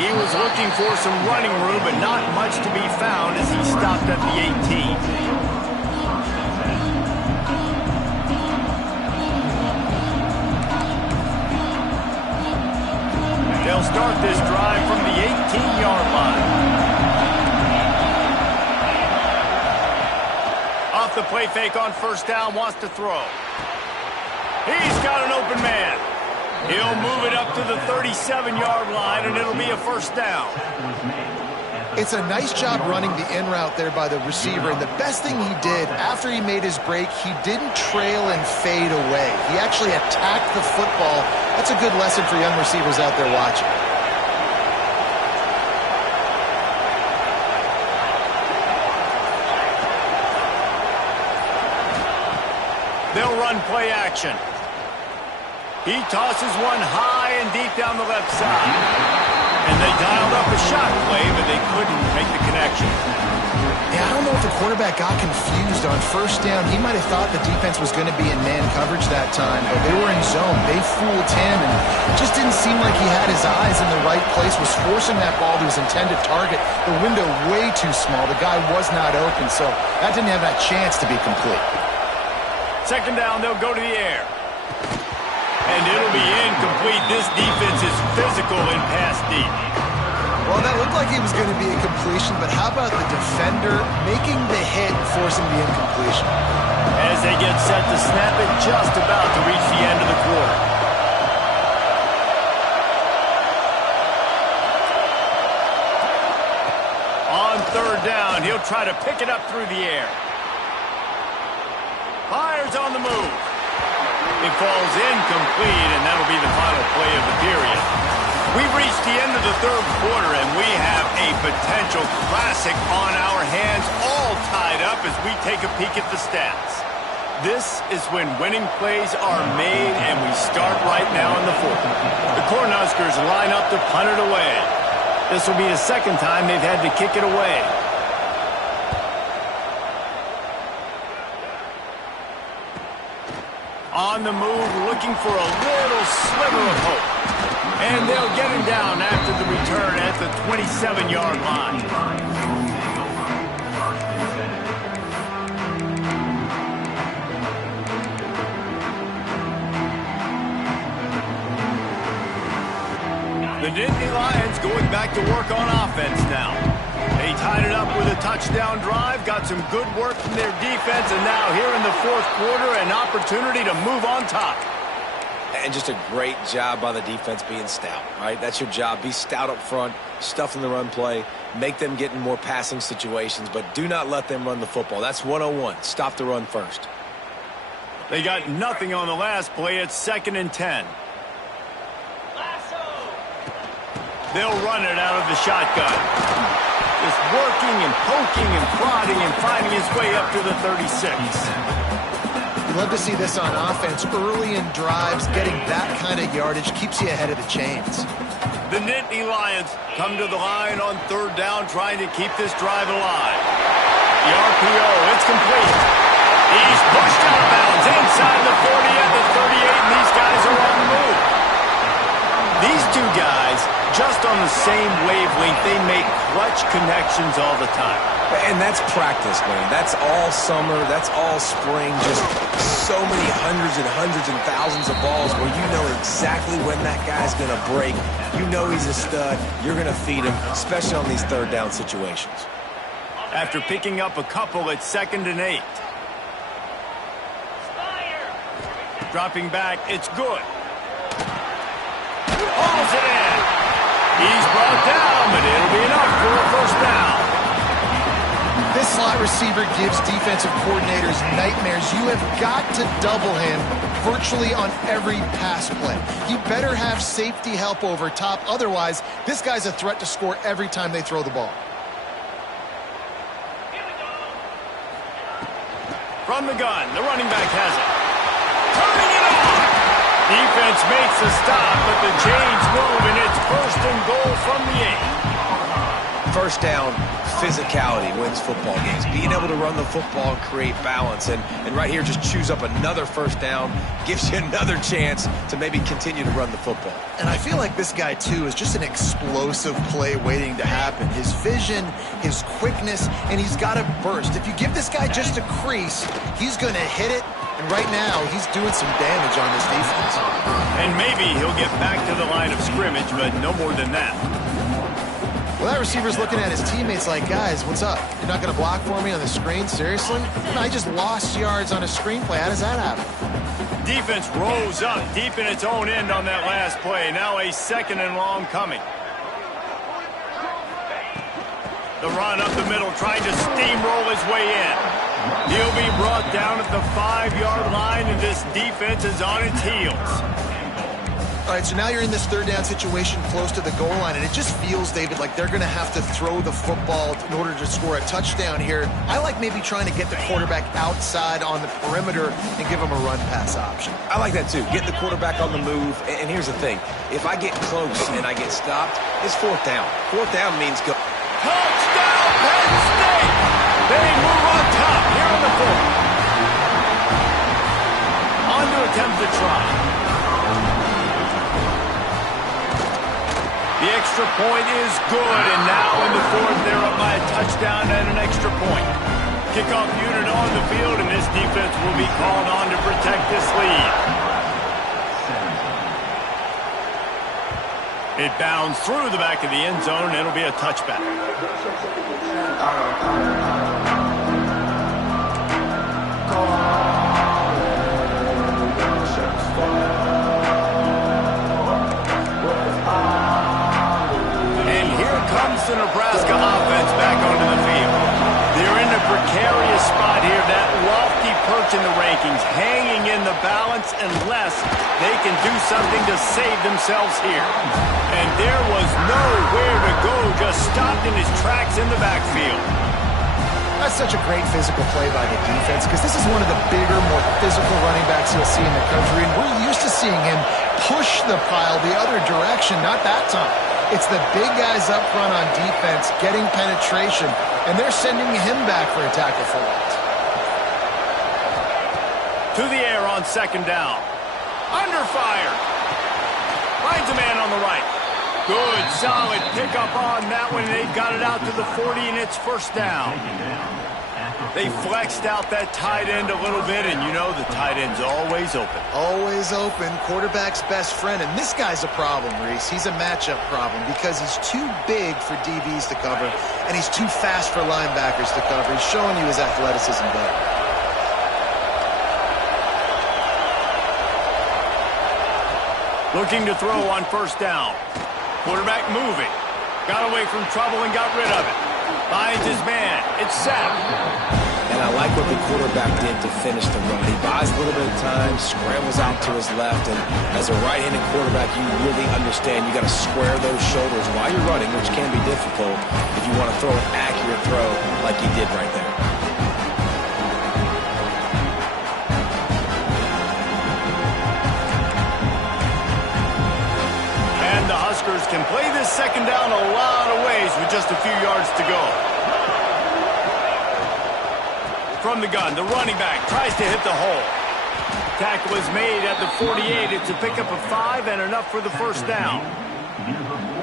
He was looking for some running room, but not much to be found as he stopped at the 18. They'll start this drive from the 18-yard line. Off the play fake on first down, wants to throw. He's got an open man. He'll move it up to the 37-yard line, and it'll be a first down. It's a nice job running the in route there by the receiver, and the best thing he did after he made his break, he didn't trail and fade away. He actually attacked the football. That's a good lesson for young receivers out there watching. They'll run play action. He tosses one high and deep down the left side. And they dialed up a shot play, but they couldn't make the connection. Yeah, I don't know if the quarterback got confused on first down. He might have thought the defense was going to be in man coverage that time, but they were in zone. They fooled him, and it just didn't seem like he had his eyes in the right place, was forcing that ball to his intended target. The window way too small. The guy was not open, so that didn't have that chance to be complete. Second down, they'll go to the air. And it'll be incomplete. This defense is physical in pass deep. Well, that looked like it was going to be a completion, but how about the defender making the hit and forcing the incompletion? As they get set to snap it, just about to reach the end of the quarter. On third down, he'll try to pick it up through the air. Fires on the move. It falls incomplete, and that'll be the final play of the period. We've reached the end of the third quarter, and we have a potential classic on our hands, all tied up as we take a peek at the stats. This is when winning plays are made, and we start right now in the fourth. The Cornhuskers line up to punt it away. This will be the second time they've had to kick it away. On the move, looking for a little sliver of hope. And they'll get him down after the return at the 27-yard line. The Nittany Lions going back to work on offense now. They tied it up with a touchdown drive, got some good work from their defense, and now here in the fourth quarter, an opportunity to move on top. And just a great job by the defense being stout, right? That's your job. Be stout up front, stuff in the run play, make them get in more passing situations, but do not let them run the football. That's 101. Stop the run first. They got nothing on the last play. It's 2nd and 10. They'll run it out of the shotgun. Just working and poking and prodding and finding his way up to the 36. You love to see this on offense. Early in drives, getting that kind of yardage keeps you ahead of the chains. The Nittany Lions come to the line on 3rd down, trying to keep this drive alive. The RPO, it's complete. He's pushed out of bounds inside the 40 at the 38, and these guys are on the move. These two guys, just on the same wavelength, they make clutch connections all the time. And that's practice, man. That's all summer. That's all spring. Just so many hundreds and thousands of balls where you know exactly when that guy's going to break. You know he's a stud. You're going to feed him, especially on these 3rd down situations. After picking up a couple, it's 2nd and 8. Dropping back, it's good. Hauls it in. He's brought down, but it'll be enough for a 1st down. This slot receiver gives defensive coordinators nightmares. You have got to double him virtually on every pass play. He better have safety help over top. Otherwise, this guy's a threat to score every time they throw the ball. From the gun, the running back has it. Turning it on. Defense makes a stop, but the chains move, and it's 1st and goal from the 8. 1st down, physicality wins football games. Being able to run the football and create balance. And right here, just choose up another 1st down, gives you another chance to maybe continue to run the football. And I feel like this guy, too, is just an explosive play waiting to happen. His vision, his quickness, and he's got a burst. If you give this guy just a crease, he's going to hit it. And right now, he's doing some damage on this defense. And maybe he'll get back to the line of scrimmage, but no more than that. Well, that receiver's looking at his teammates like, guys, what's up? You're not going to block for me on the screen? Seriously? No, I just lost yards on a screenplay. How does that happen? Defense rose up deep in its own end on that last play. Now a 2nd and long coming. The run up the middle, trying to steamroll his way in. He'll be brought down at the 5-yard line, and this defense is on its heels. All right, so now you're in this 3rd down situation close to the goal line, and it just feels, David, like they're going to have to throw the football in order to score a touchdown here. I like maybe trying to get the quarterback outside on the perimeter and give him a run-pass option. I like that, too. Get the quarterback on the move. And here's the thing. If I get close and I get stopped, it's 4th down. 4th down means go. Touchdown, Penn State! They move on top here on the 4th. On to attempt to try. The extra point is good, and now in the 4th, they're up by a touchdown and an extra point. Kickoff unit on the field, and this defense will be called on to protect this lead. It bounds through the back of the end zone, and it'll be a touchback. The Nebraska offense back onto the field. They're in a precarious spot here, that lofty perch in the rankings, hanging in the balance unless they can do something to save themselves here. And there was nowhere to go, just stopped in his tracks in the backfield. That's such a great physical play by the defense because this is one of the bigger, more physical running backs you'll see in the country, and we're used to seeing him push the pile the other direction, not that time. It's the big guys up front on defense getting penetration, and they're sending him back for a tackle for loss. To the air on 2nd down. Under fire. Finds a man on the right. Good, solid pickup on that one. They've got it out to the 40, and it's 1st down. They flexed out that tight end a little bit, and you know the tight end's always open. Always open, quarterback's best friend, and this guy's a problem, Reese. He's a matchup problem because he's too big for DBs to cover, and he's too fast for linebackers to cover. He's showing you his athleticism better. Looking to throw on first down. Quarterback moving. Got away from trouble and got rid of it. Finds his man. It's sacked. And I like what the quarterback did to finish the run. He buys a little bit of time, scrambles out to his left, and as a right-handed quarterback, you really understand you got to square those shoulders while you're running, which can be difficult if you want to throw an accurate throw like he did right there. And the Huskers can play this second down a lot of ways with just a few yards to go. From the gun, the running back tries to hit the hole. Tackle is made at the 48. It's a pickup of 5 and enough for the first down.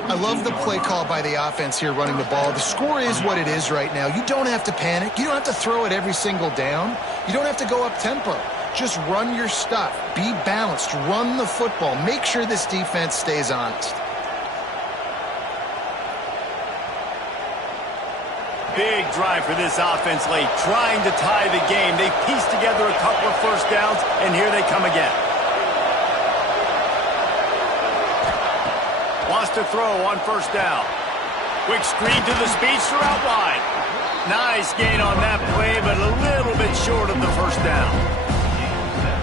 I love the play call by the offense here running the ball. The score is what it is right now. You don't have to panic. You don't have to throw it every single down. You don't have to go up tempo. Just run your stuff. Be balanced. Run the football. Make sure this defense stays honest. Big drive for this offense late, trying to tie the game. They pieced together a couple of first downs, and here they come again. Wants to throw on first down. Quick screen to the speedster out wide. Nice gain on that play, but a little bit short of the first down.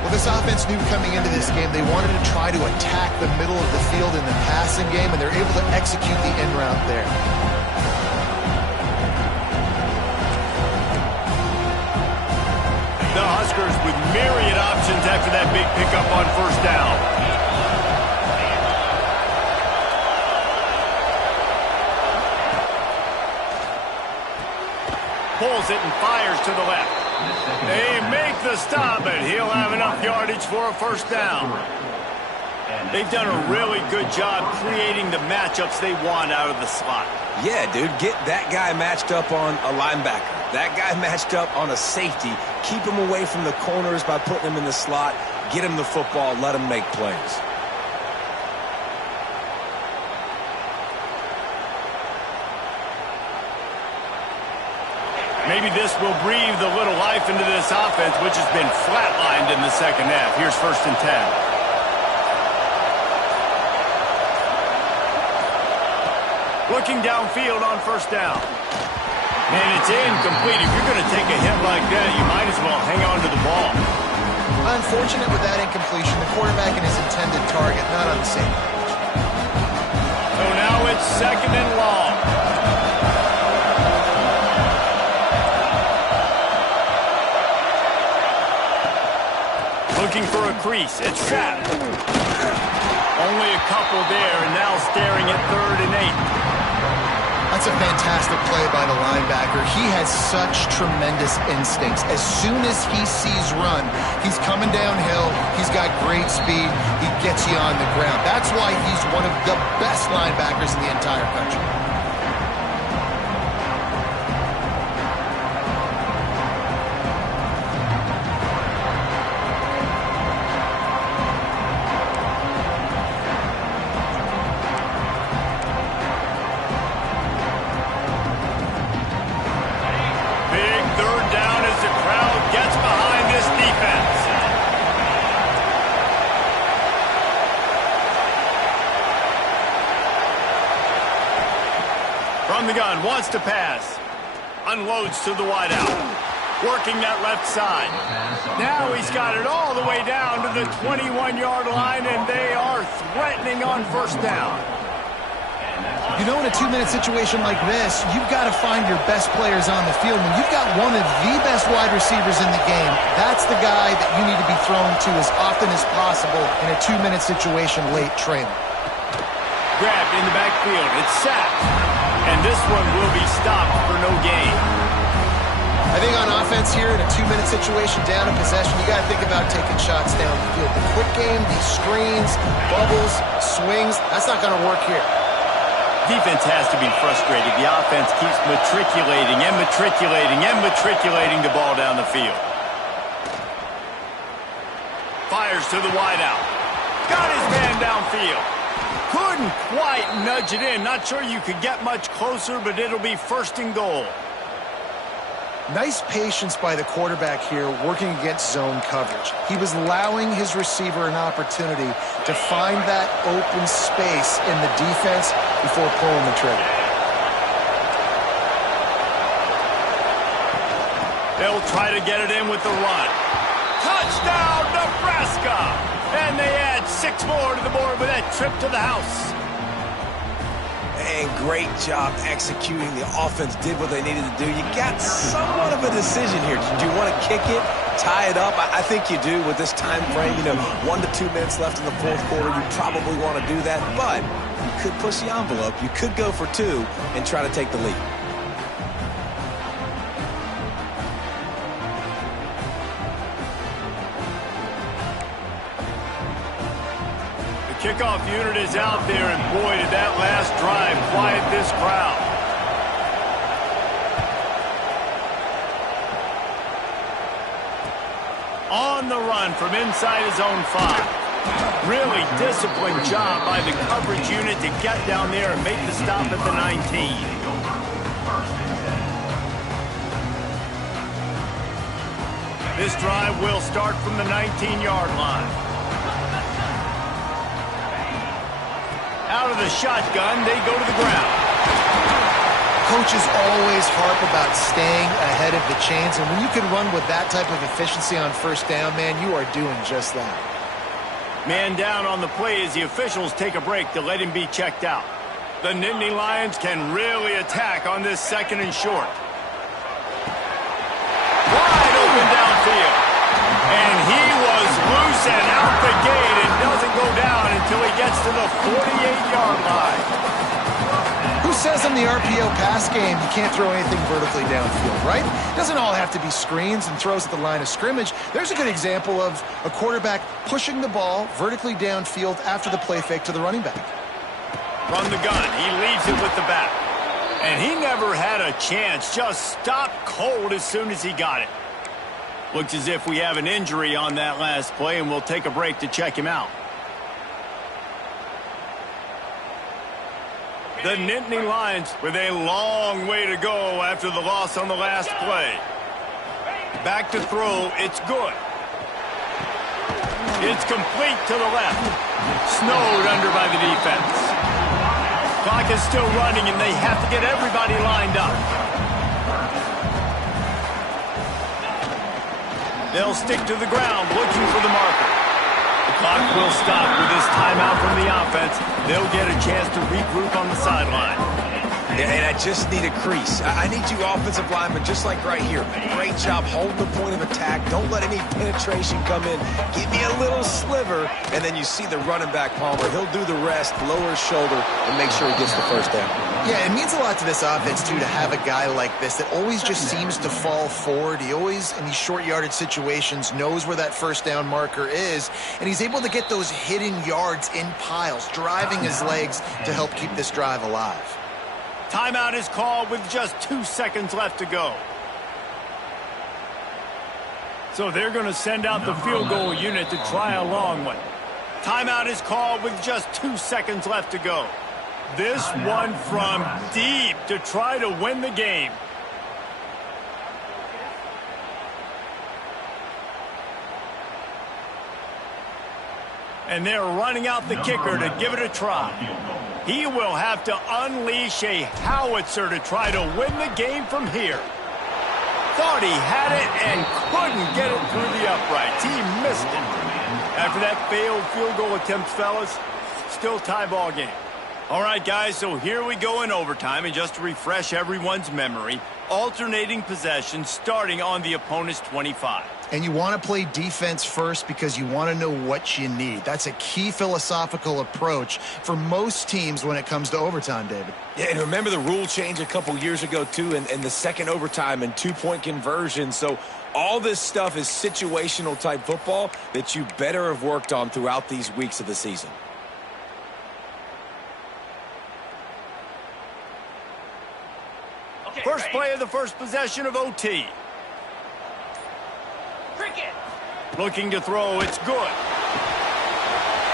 Well, this offense knew coming into this game they wanted to try to attack the middle of the field in the passing game, and they're able to execute the end route there. The Huskers with myriad options after that big pickup on first down. Pulls it and fires to the left. They make the stop, but he'll have enough yardage for a first down. They've done a really good job creating the matchups they want out of the slot. Yeah, dude, get that guy matched up on a linebacker. That guy matched up on a safety. Keep him away from the corners by putting him in the slot. Get him the football. Let him make plays. Maybe this will breathe a little life into this offense, which has been flatlined in the second half. Here's 1st and 10. Looking downfield on first down. And it's incomplete. If you're going to take a hit like that, you might as well hang on to the ball. Unfortunate with that incompletion. The quarterback and his intended target not on the same page. So now it's 2nd and long. Looking for a crease. It's trapped. Only a couple there, and now staring at 3rd and 8. That's a fantastic play by the linebacker. He has such tremendous instincts. As soon as he sees run, he's coming downhill. He's got great speed. He gets you on the ground. That's why he's one of the best linebackers in the entire country. From the gun, wants to pass. Unloads to the wideout. Working that left side. Now he's got it all the way down to the 21-yard line, and they are threatening on first down. You know, in a 2-minute situation like this, you've got to find your best players on the field. When you've got one of the best wide receivers in the game, that's the guy that you need to be throwing to as often as possible in a 2-minute situation late trailing. Grabbed in the backfield. It's sacked. And this one will be stopped for no gain. I think on offense here in a 2-minute situation, down in possession, you got to think about taking shots down the field. The quick game, these screens, bubbles, swings, that's not going to work here. Defense has to be frustrated. The offense keeps matriculating and matriculating and matriculating the ball down the field. Fires to the wideout. Got his man downfield. Couldn't quite nudge it in. Not sure you could get much closer, but it'll be 1st and goal. Nice patience by the quarterback here working against zone coverage. He was allowing his receiver an opportunity to find that open space in the defense before pulling the trigger. They'll try to get it in with the run. Touchdown, Nebraska! And they add 6 more to the board with that trip to the house. And great job executing. The offense did what they needed to do. You got somewhat of a decision here. Do you want to kick it, tie it up? I think you do with this time frame. 1 to 2 minutes left in the fourth quarter. You probably want to do that, but you could push the envelope. You could go for 2 and try to take the lead. Kickoff unit is out there, and boy, did that last drive quiet this crowd. On the run from inside his own 5. Really disciplined job by the coverage unit to get down there and make the stop at the 19. This drive will start from the 19-yard line. Out of the shotgun, they go to the ground. Coaches always harp about staying ahead of the chains, and when you can run with that type of efficiency on first down, man, you are doing just that. Man down on the play as the officials take a break to let him be checked out. The Nittany Lions can really attack on this 2nd and short. Wide open downfield. And he was loose and out the gate and doesn't go down until he gets to the 48-yard line. Who says in the RPO pass game you can't throw anything vertically downfield, right? It doesn't all have to be screens and throws at the line of scrimmage. There's a good example of a quarterback pushing the ball vertically downfield after the play fake to the running back. From the gun, he leaves it with the back. And he never had a chance, just stopped cold as soon as he got it. Looks as if we have an injury on that last play, and we'll take a break to check him out. The Nittany Lions with a long way to go after the loss on the last play. Back to throw, it's good. It's complete to the left. Snowed under by the defense. Clock is still running, and they have to get everybody lined up. They'll stick to the ground looking for the marker. The clock will stop with this timeout from the offense. They'll get a chance to regroup on the sideline. Yeah, and I just need a crease. I need you offensive linemen, just like right here. Great job holding the point of attack. Don't let any penetration come in. Give me a little sliver, and then you see the running back, Palmer. He'll do the rest, lower his shoulder, and make sure he gets the first down. Yeah, it means a lot to this offense, too, to have a guy like this that always just seems to fall forward. He always, in these short yardage situations, knows where that first down marker is, and he's able to get those hidden yards in piles, driving his legs to help keep this drive alive. Timeout is called with just 2 seconds left to go. So they're going to send out the field goal unit to try a long one. Timeout is called with just 2 seconds left to go. This one from deep to try to win the game. And they're running out the kicker to give it a try. He will have to unleash a howitzer to try to win the game from here. Thought he had it and couldn't get it through the uprights. He missed it. After that failed field goal attempt, fellas, still tie ball game. All right, guys, so here we go in overtime, and just to refresh everyone's memory, alternating possession starting on the opponent's 25. And you want to play defense first because you want to know what you need. That's a key philosophical approach for most teams when it comes to overtime, David. Yeah, and remember the rule change a couple years ago, too, and the second overtime and two-point conversion. So all this stuff is situational type football that you better have worked on throughout these weeks of the season. First play of the first possession of OT. Looking to throw, it's good.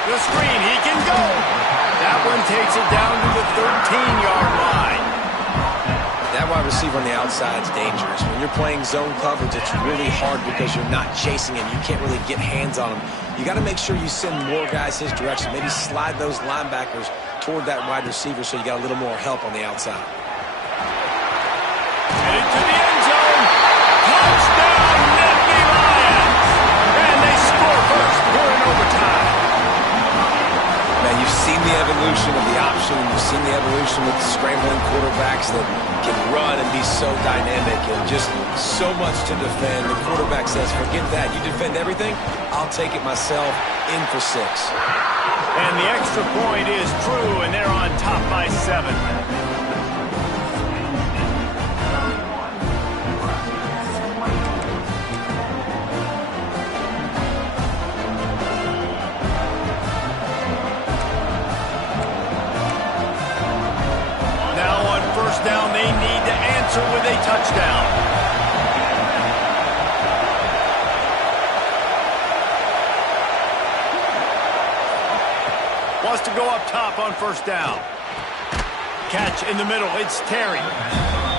The screen, he can go. That one takes it down to the 13-yard line. That wide receiver on the outside is dangerous. When you're playing zone coverage, it's really hard because you're not chasing him. You can't really get hands on him. You got to make sure you send more guys his direction. Maybe slide those linebackers toward that wide receiver so you got a little more help on the outside. Headed to the end zone. Touchdown, Nittany Lions! And they score first here in overtime. Man, you've seen the evolution of the option. You've seen the evolution with scrambling quarterbacks that can run and be so dynamic and just so much to defend. The quarterback says, forget that. You defend everything, I'll take it myself. In for 6. And the extra point is true, and they're on top by 7. Down, they need to answer with a touchdown. Wants to go up top on first down. Catch in the middle, it's Terry.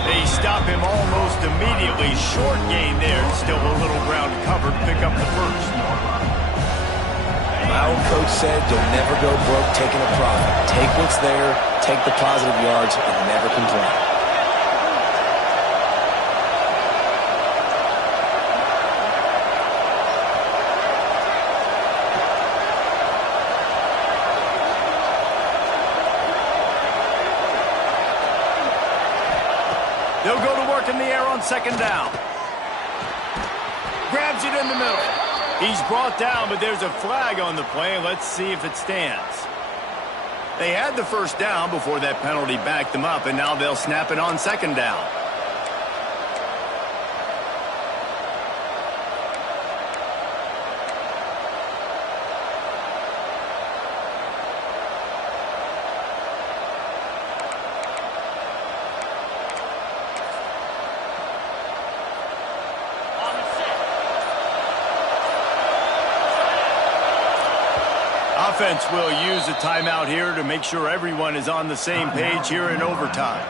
They stop him almost immediately. Short gain there, still a little ground covered, pick up the first. My old coach said you'll never go broke taking a profit. Take what's there, take the positive yards, and never complain. They'll go to work in the air on second down. Grabs it in the middle. He's brought down, but there's a flag on the play. Let's see if it stands. They had the first down before that penalty backed them up, and now they'll snap it on second down. Offense will use a timeout here to make sure everyone is on the same page here in overtime.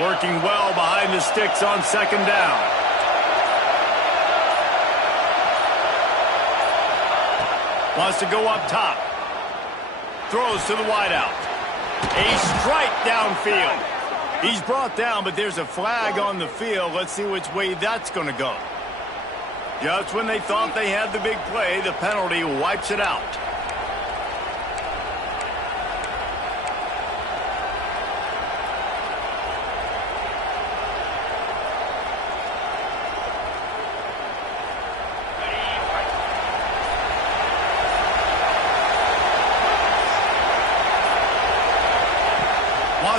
Working well behind the sticks on second down. Wants to go up top. Throws to the wideout. A strike downfield. He's brought down, but there's a flag on the field. Let's see which way that's going to go. Just when they thought they had the big play, the penalty wipes it out.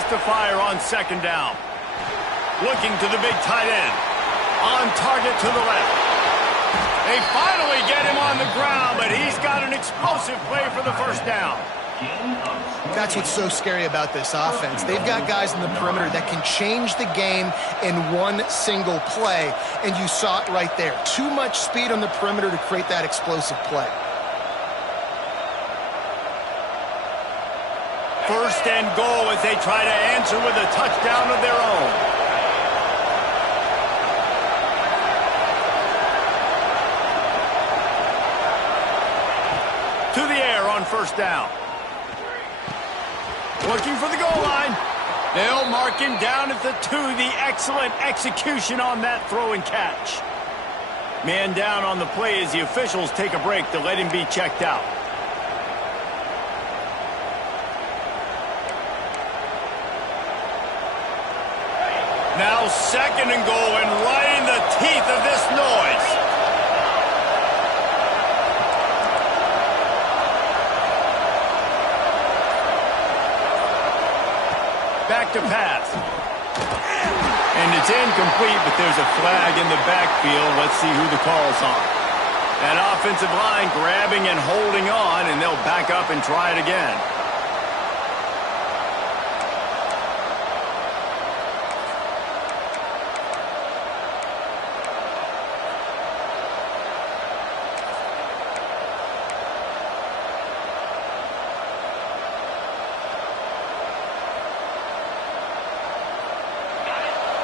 To fire on second down. Looking to the big tight end. On target to the left. They finally get him on the ground, but he's got an explosive play for the first down. That's what's so scary about this offense. They've got guys in the perimeter that can change the game in one single play, and you saw it right there. Too much speed on the perimeter to create that explosive play. First and goal as they try to answer with a touchdown of their own. To the air on first down. Looking for the goal line. They'll mark him down at the 2. The excellent execution on that throw and catch. Man down on the play as the officials take a break to let him be checked out. Now second and goal, and right in the teeth of this noise. Back to pass. And it's incomplete, but there's a flag in the backfield. Let's see who the call's on. That offensive line grabbing and holding on, and they'll back up and try it again.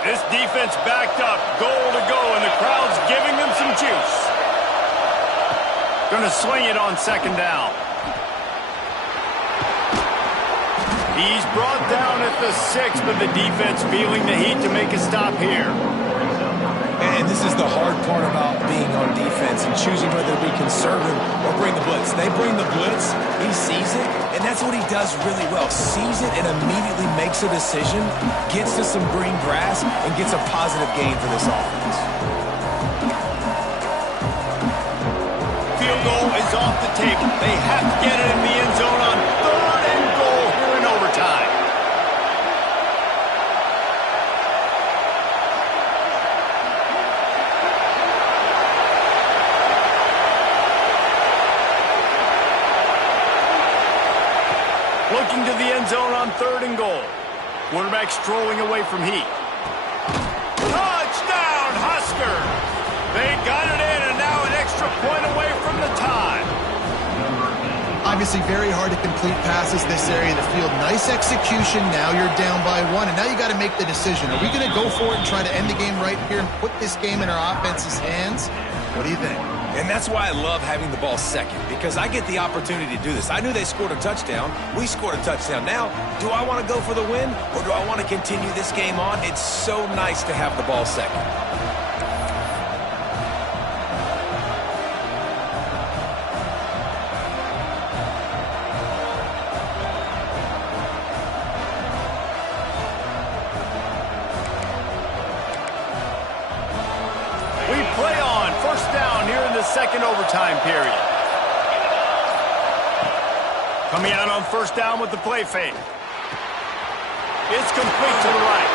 This defense backed up, goal to go, and the crowd's giving them some juice. Going to swing it on second down. He's brought down at the 6, but the defense feeling the heat to make a stop here. And this is the hard part about being on defense and choosing whether to be conservative or bring the blitz. They bring the blitz, he sees it, and that's what he does really well. Sees it and immediately makes a decision, gets to some green grass, and gets a positive gain for this offense. Field goal is off the table. They have to get it in the end zone on 3rd and goal here in overtime. Looking to the end zone on 3rd and goal. Quarterback strolling away from heat. Touchdown, Huskers! They got it in, and now an extra point away from the tie. Obviously very hard to complete passes this area of the field. Nice execution. Now you're down by 1, and now you got to make the decision. Are we going to go for it and try to end the game right here and put this game in our offense's hands? What do you think? And that's why I love having the ball second, because I get the opportunity to do this. I knew they scored a touchdown. We scored a touchdown. Now, do I want to go for the win, or do I want to continue this game on? It's so nice to have the ball second. Second overtime period. Coming out on 1st down with the play fake. It's complete to the right.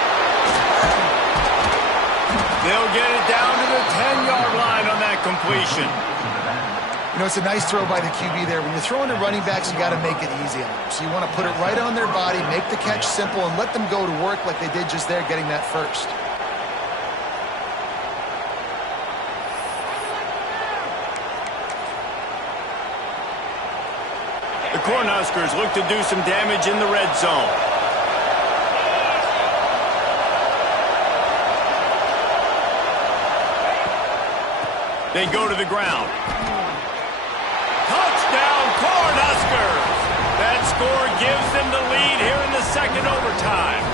They'll get it down to the 10-yard line on that completion. You know, it's a nice throw by the QB there. When you're throwing to running backs, you got to make it easy on them. So you want to put it right on their body, make the catch simple, and let them go to work like they did just there, getting that first. The Cornhuskers look to do some damage in the red zone. They go to the ground. Touchdown, Cornhuskers! That score gives them the lead here in the second overtime.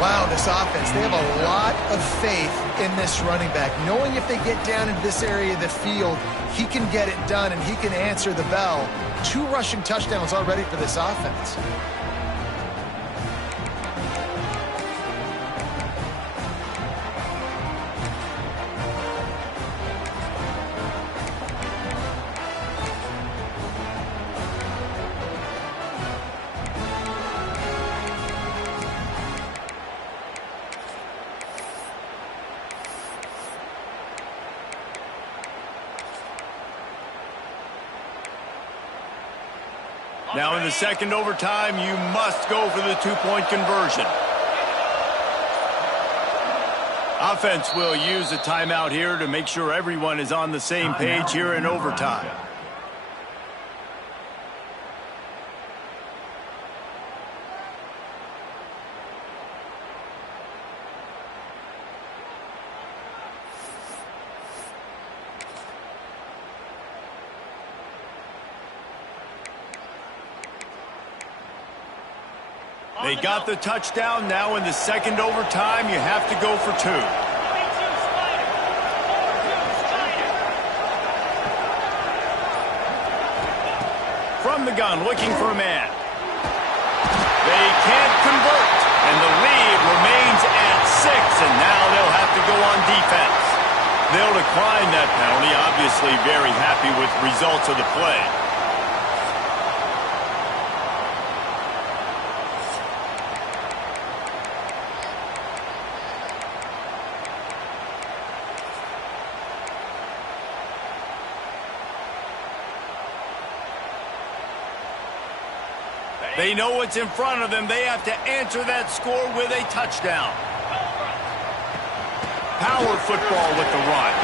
Wow, this offense, they have a lot of faith in this running back. Knowing if they get down into this area of the field, he can get it done and he can answer the bell. 2 rushing touchdowns already for this offense. Now in the second overtime, you must go for the 2-point conversion. Offense will use a timeout here to make sure everyone is on the same page here in overtime. They got the touchdown. Now in the second overtime, you have to go for 2. From the gun, looking for a man. They can't convert, and the lead remains at 6, and now they'll have to go on defense. They'll decline that penalty, obviously very happy with results of the play. They know what's in front of them. They have to answer that score with a touchdown. Power football with the run.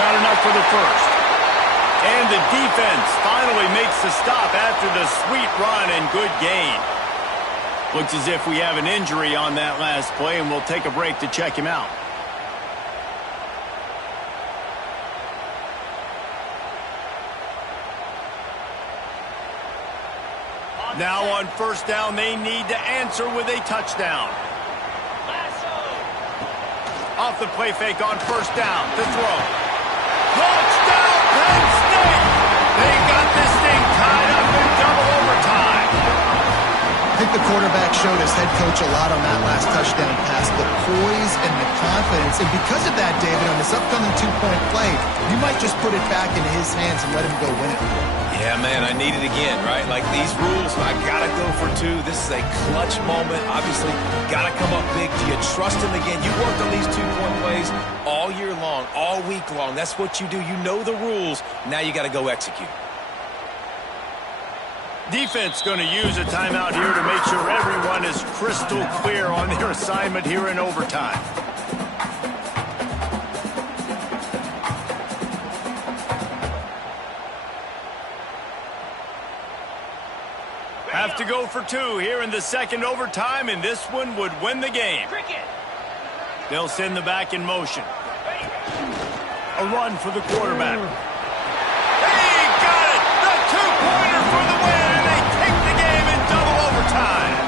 Got enough for the first. And the defense finally makes the stop after the sweet run and good gain. Looks as if we have an injury on that last play, and we'll take a break to check him out. Now on first down, they need to answer with a touchdown. Off the play fake on first down to throw. Touchdown, Penn State! They got this thing tied up in double overtime. I think the quarterback showed his head coach a lot on that last touchdown pass, the poise and the confidence. And because of that, David, on this upcoming two-point play, you might just put it back into his hands and let him go win it. Yeah, man, I need it again, right? Like these rules, I got to go for two. This is a clutch moment. Obviously, got to come up big. Do you trust him again? You worked on these two-point plays all year long, all week long. That's what you do. You know the rules. Now you got to go execute. Defense going to use a timeout here to make sure everyone is crystal clear on their assignment here in overtime. Have to go for two here in the second overtime, and this one would win the game. They'll send the back in motion. A run for the quarterback. He got it! The two-pointer for the win, and they take the game in double overtime.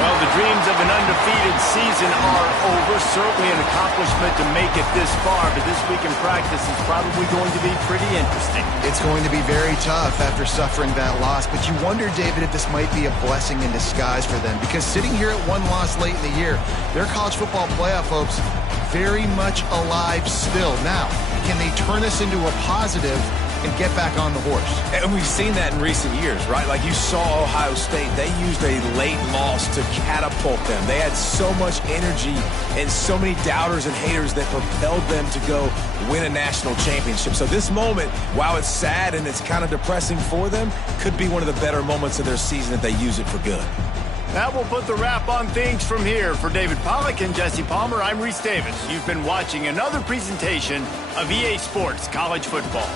Well, the dreams of an undefeated season are over. Certainly an accomplishment to make it this far, but this week in practice is probably going to be pretty interesting. It's going to be very tough after suffering that loss, but you wonder, David, if this might be a blessing in disguise for them, because sitting here at one loss late in the year, their college football playoff hopes very much alive still. Now, can they turn this into a positive and get back on the horse? And we've seen that in recent years, right? Like you saw Ohio State, they used a late loss to catapult them. They had so much energy and so many doubters and haters that propelled them to go win a national championship. So this moment, while it's sad and it's kind of depressing for them, could be one of the better moments of their season if they use it for good. That will put the wrap on things from here. For David Pollack and Jesse Palmer, I'm Reese Davis. You've been watching another presentation of EA Sports College Football.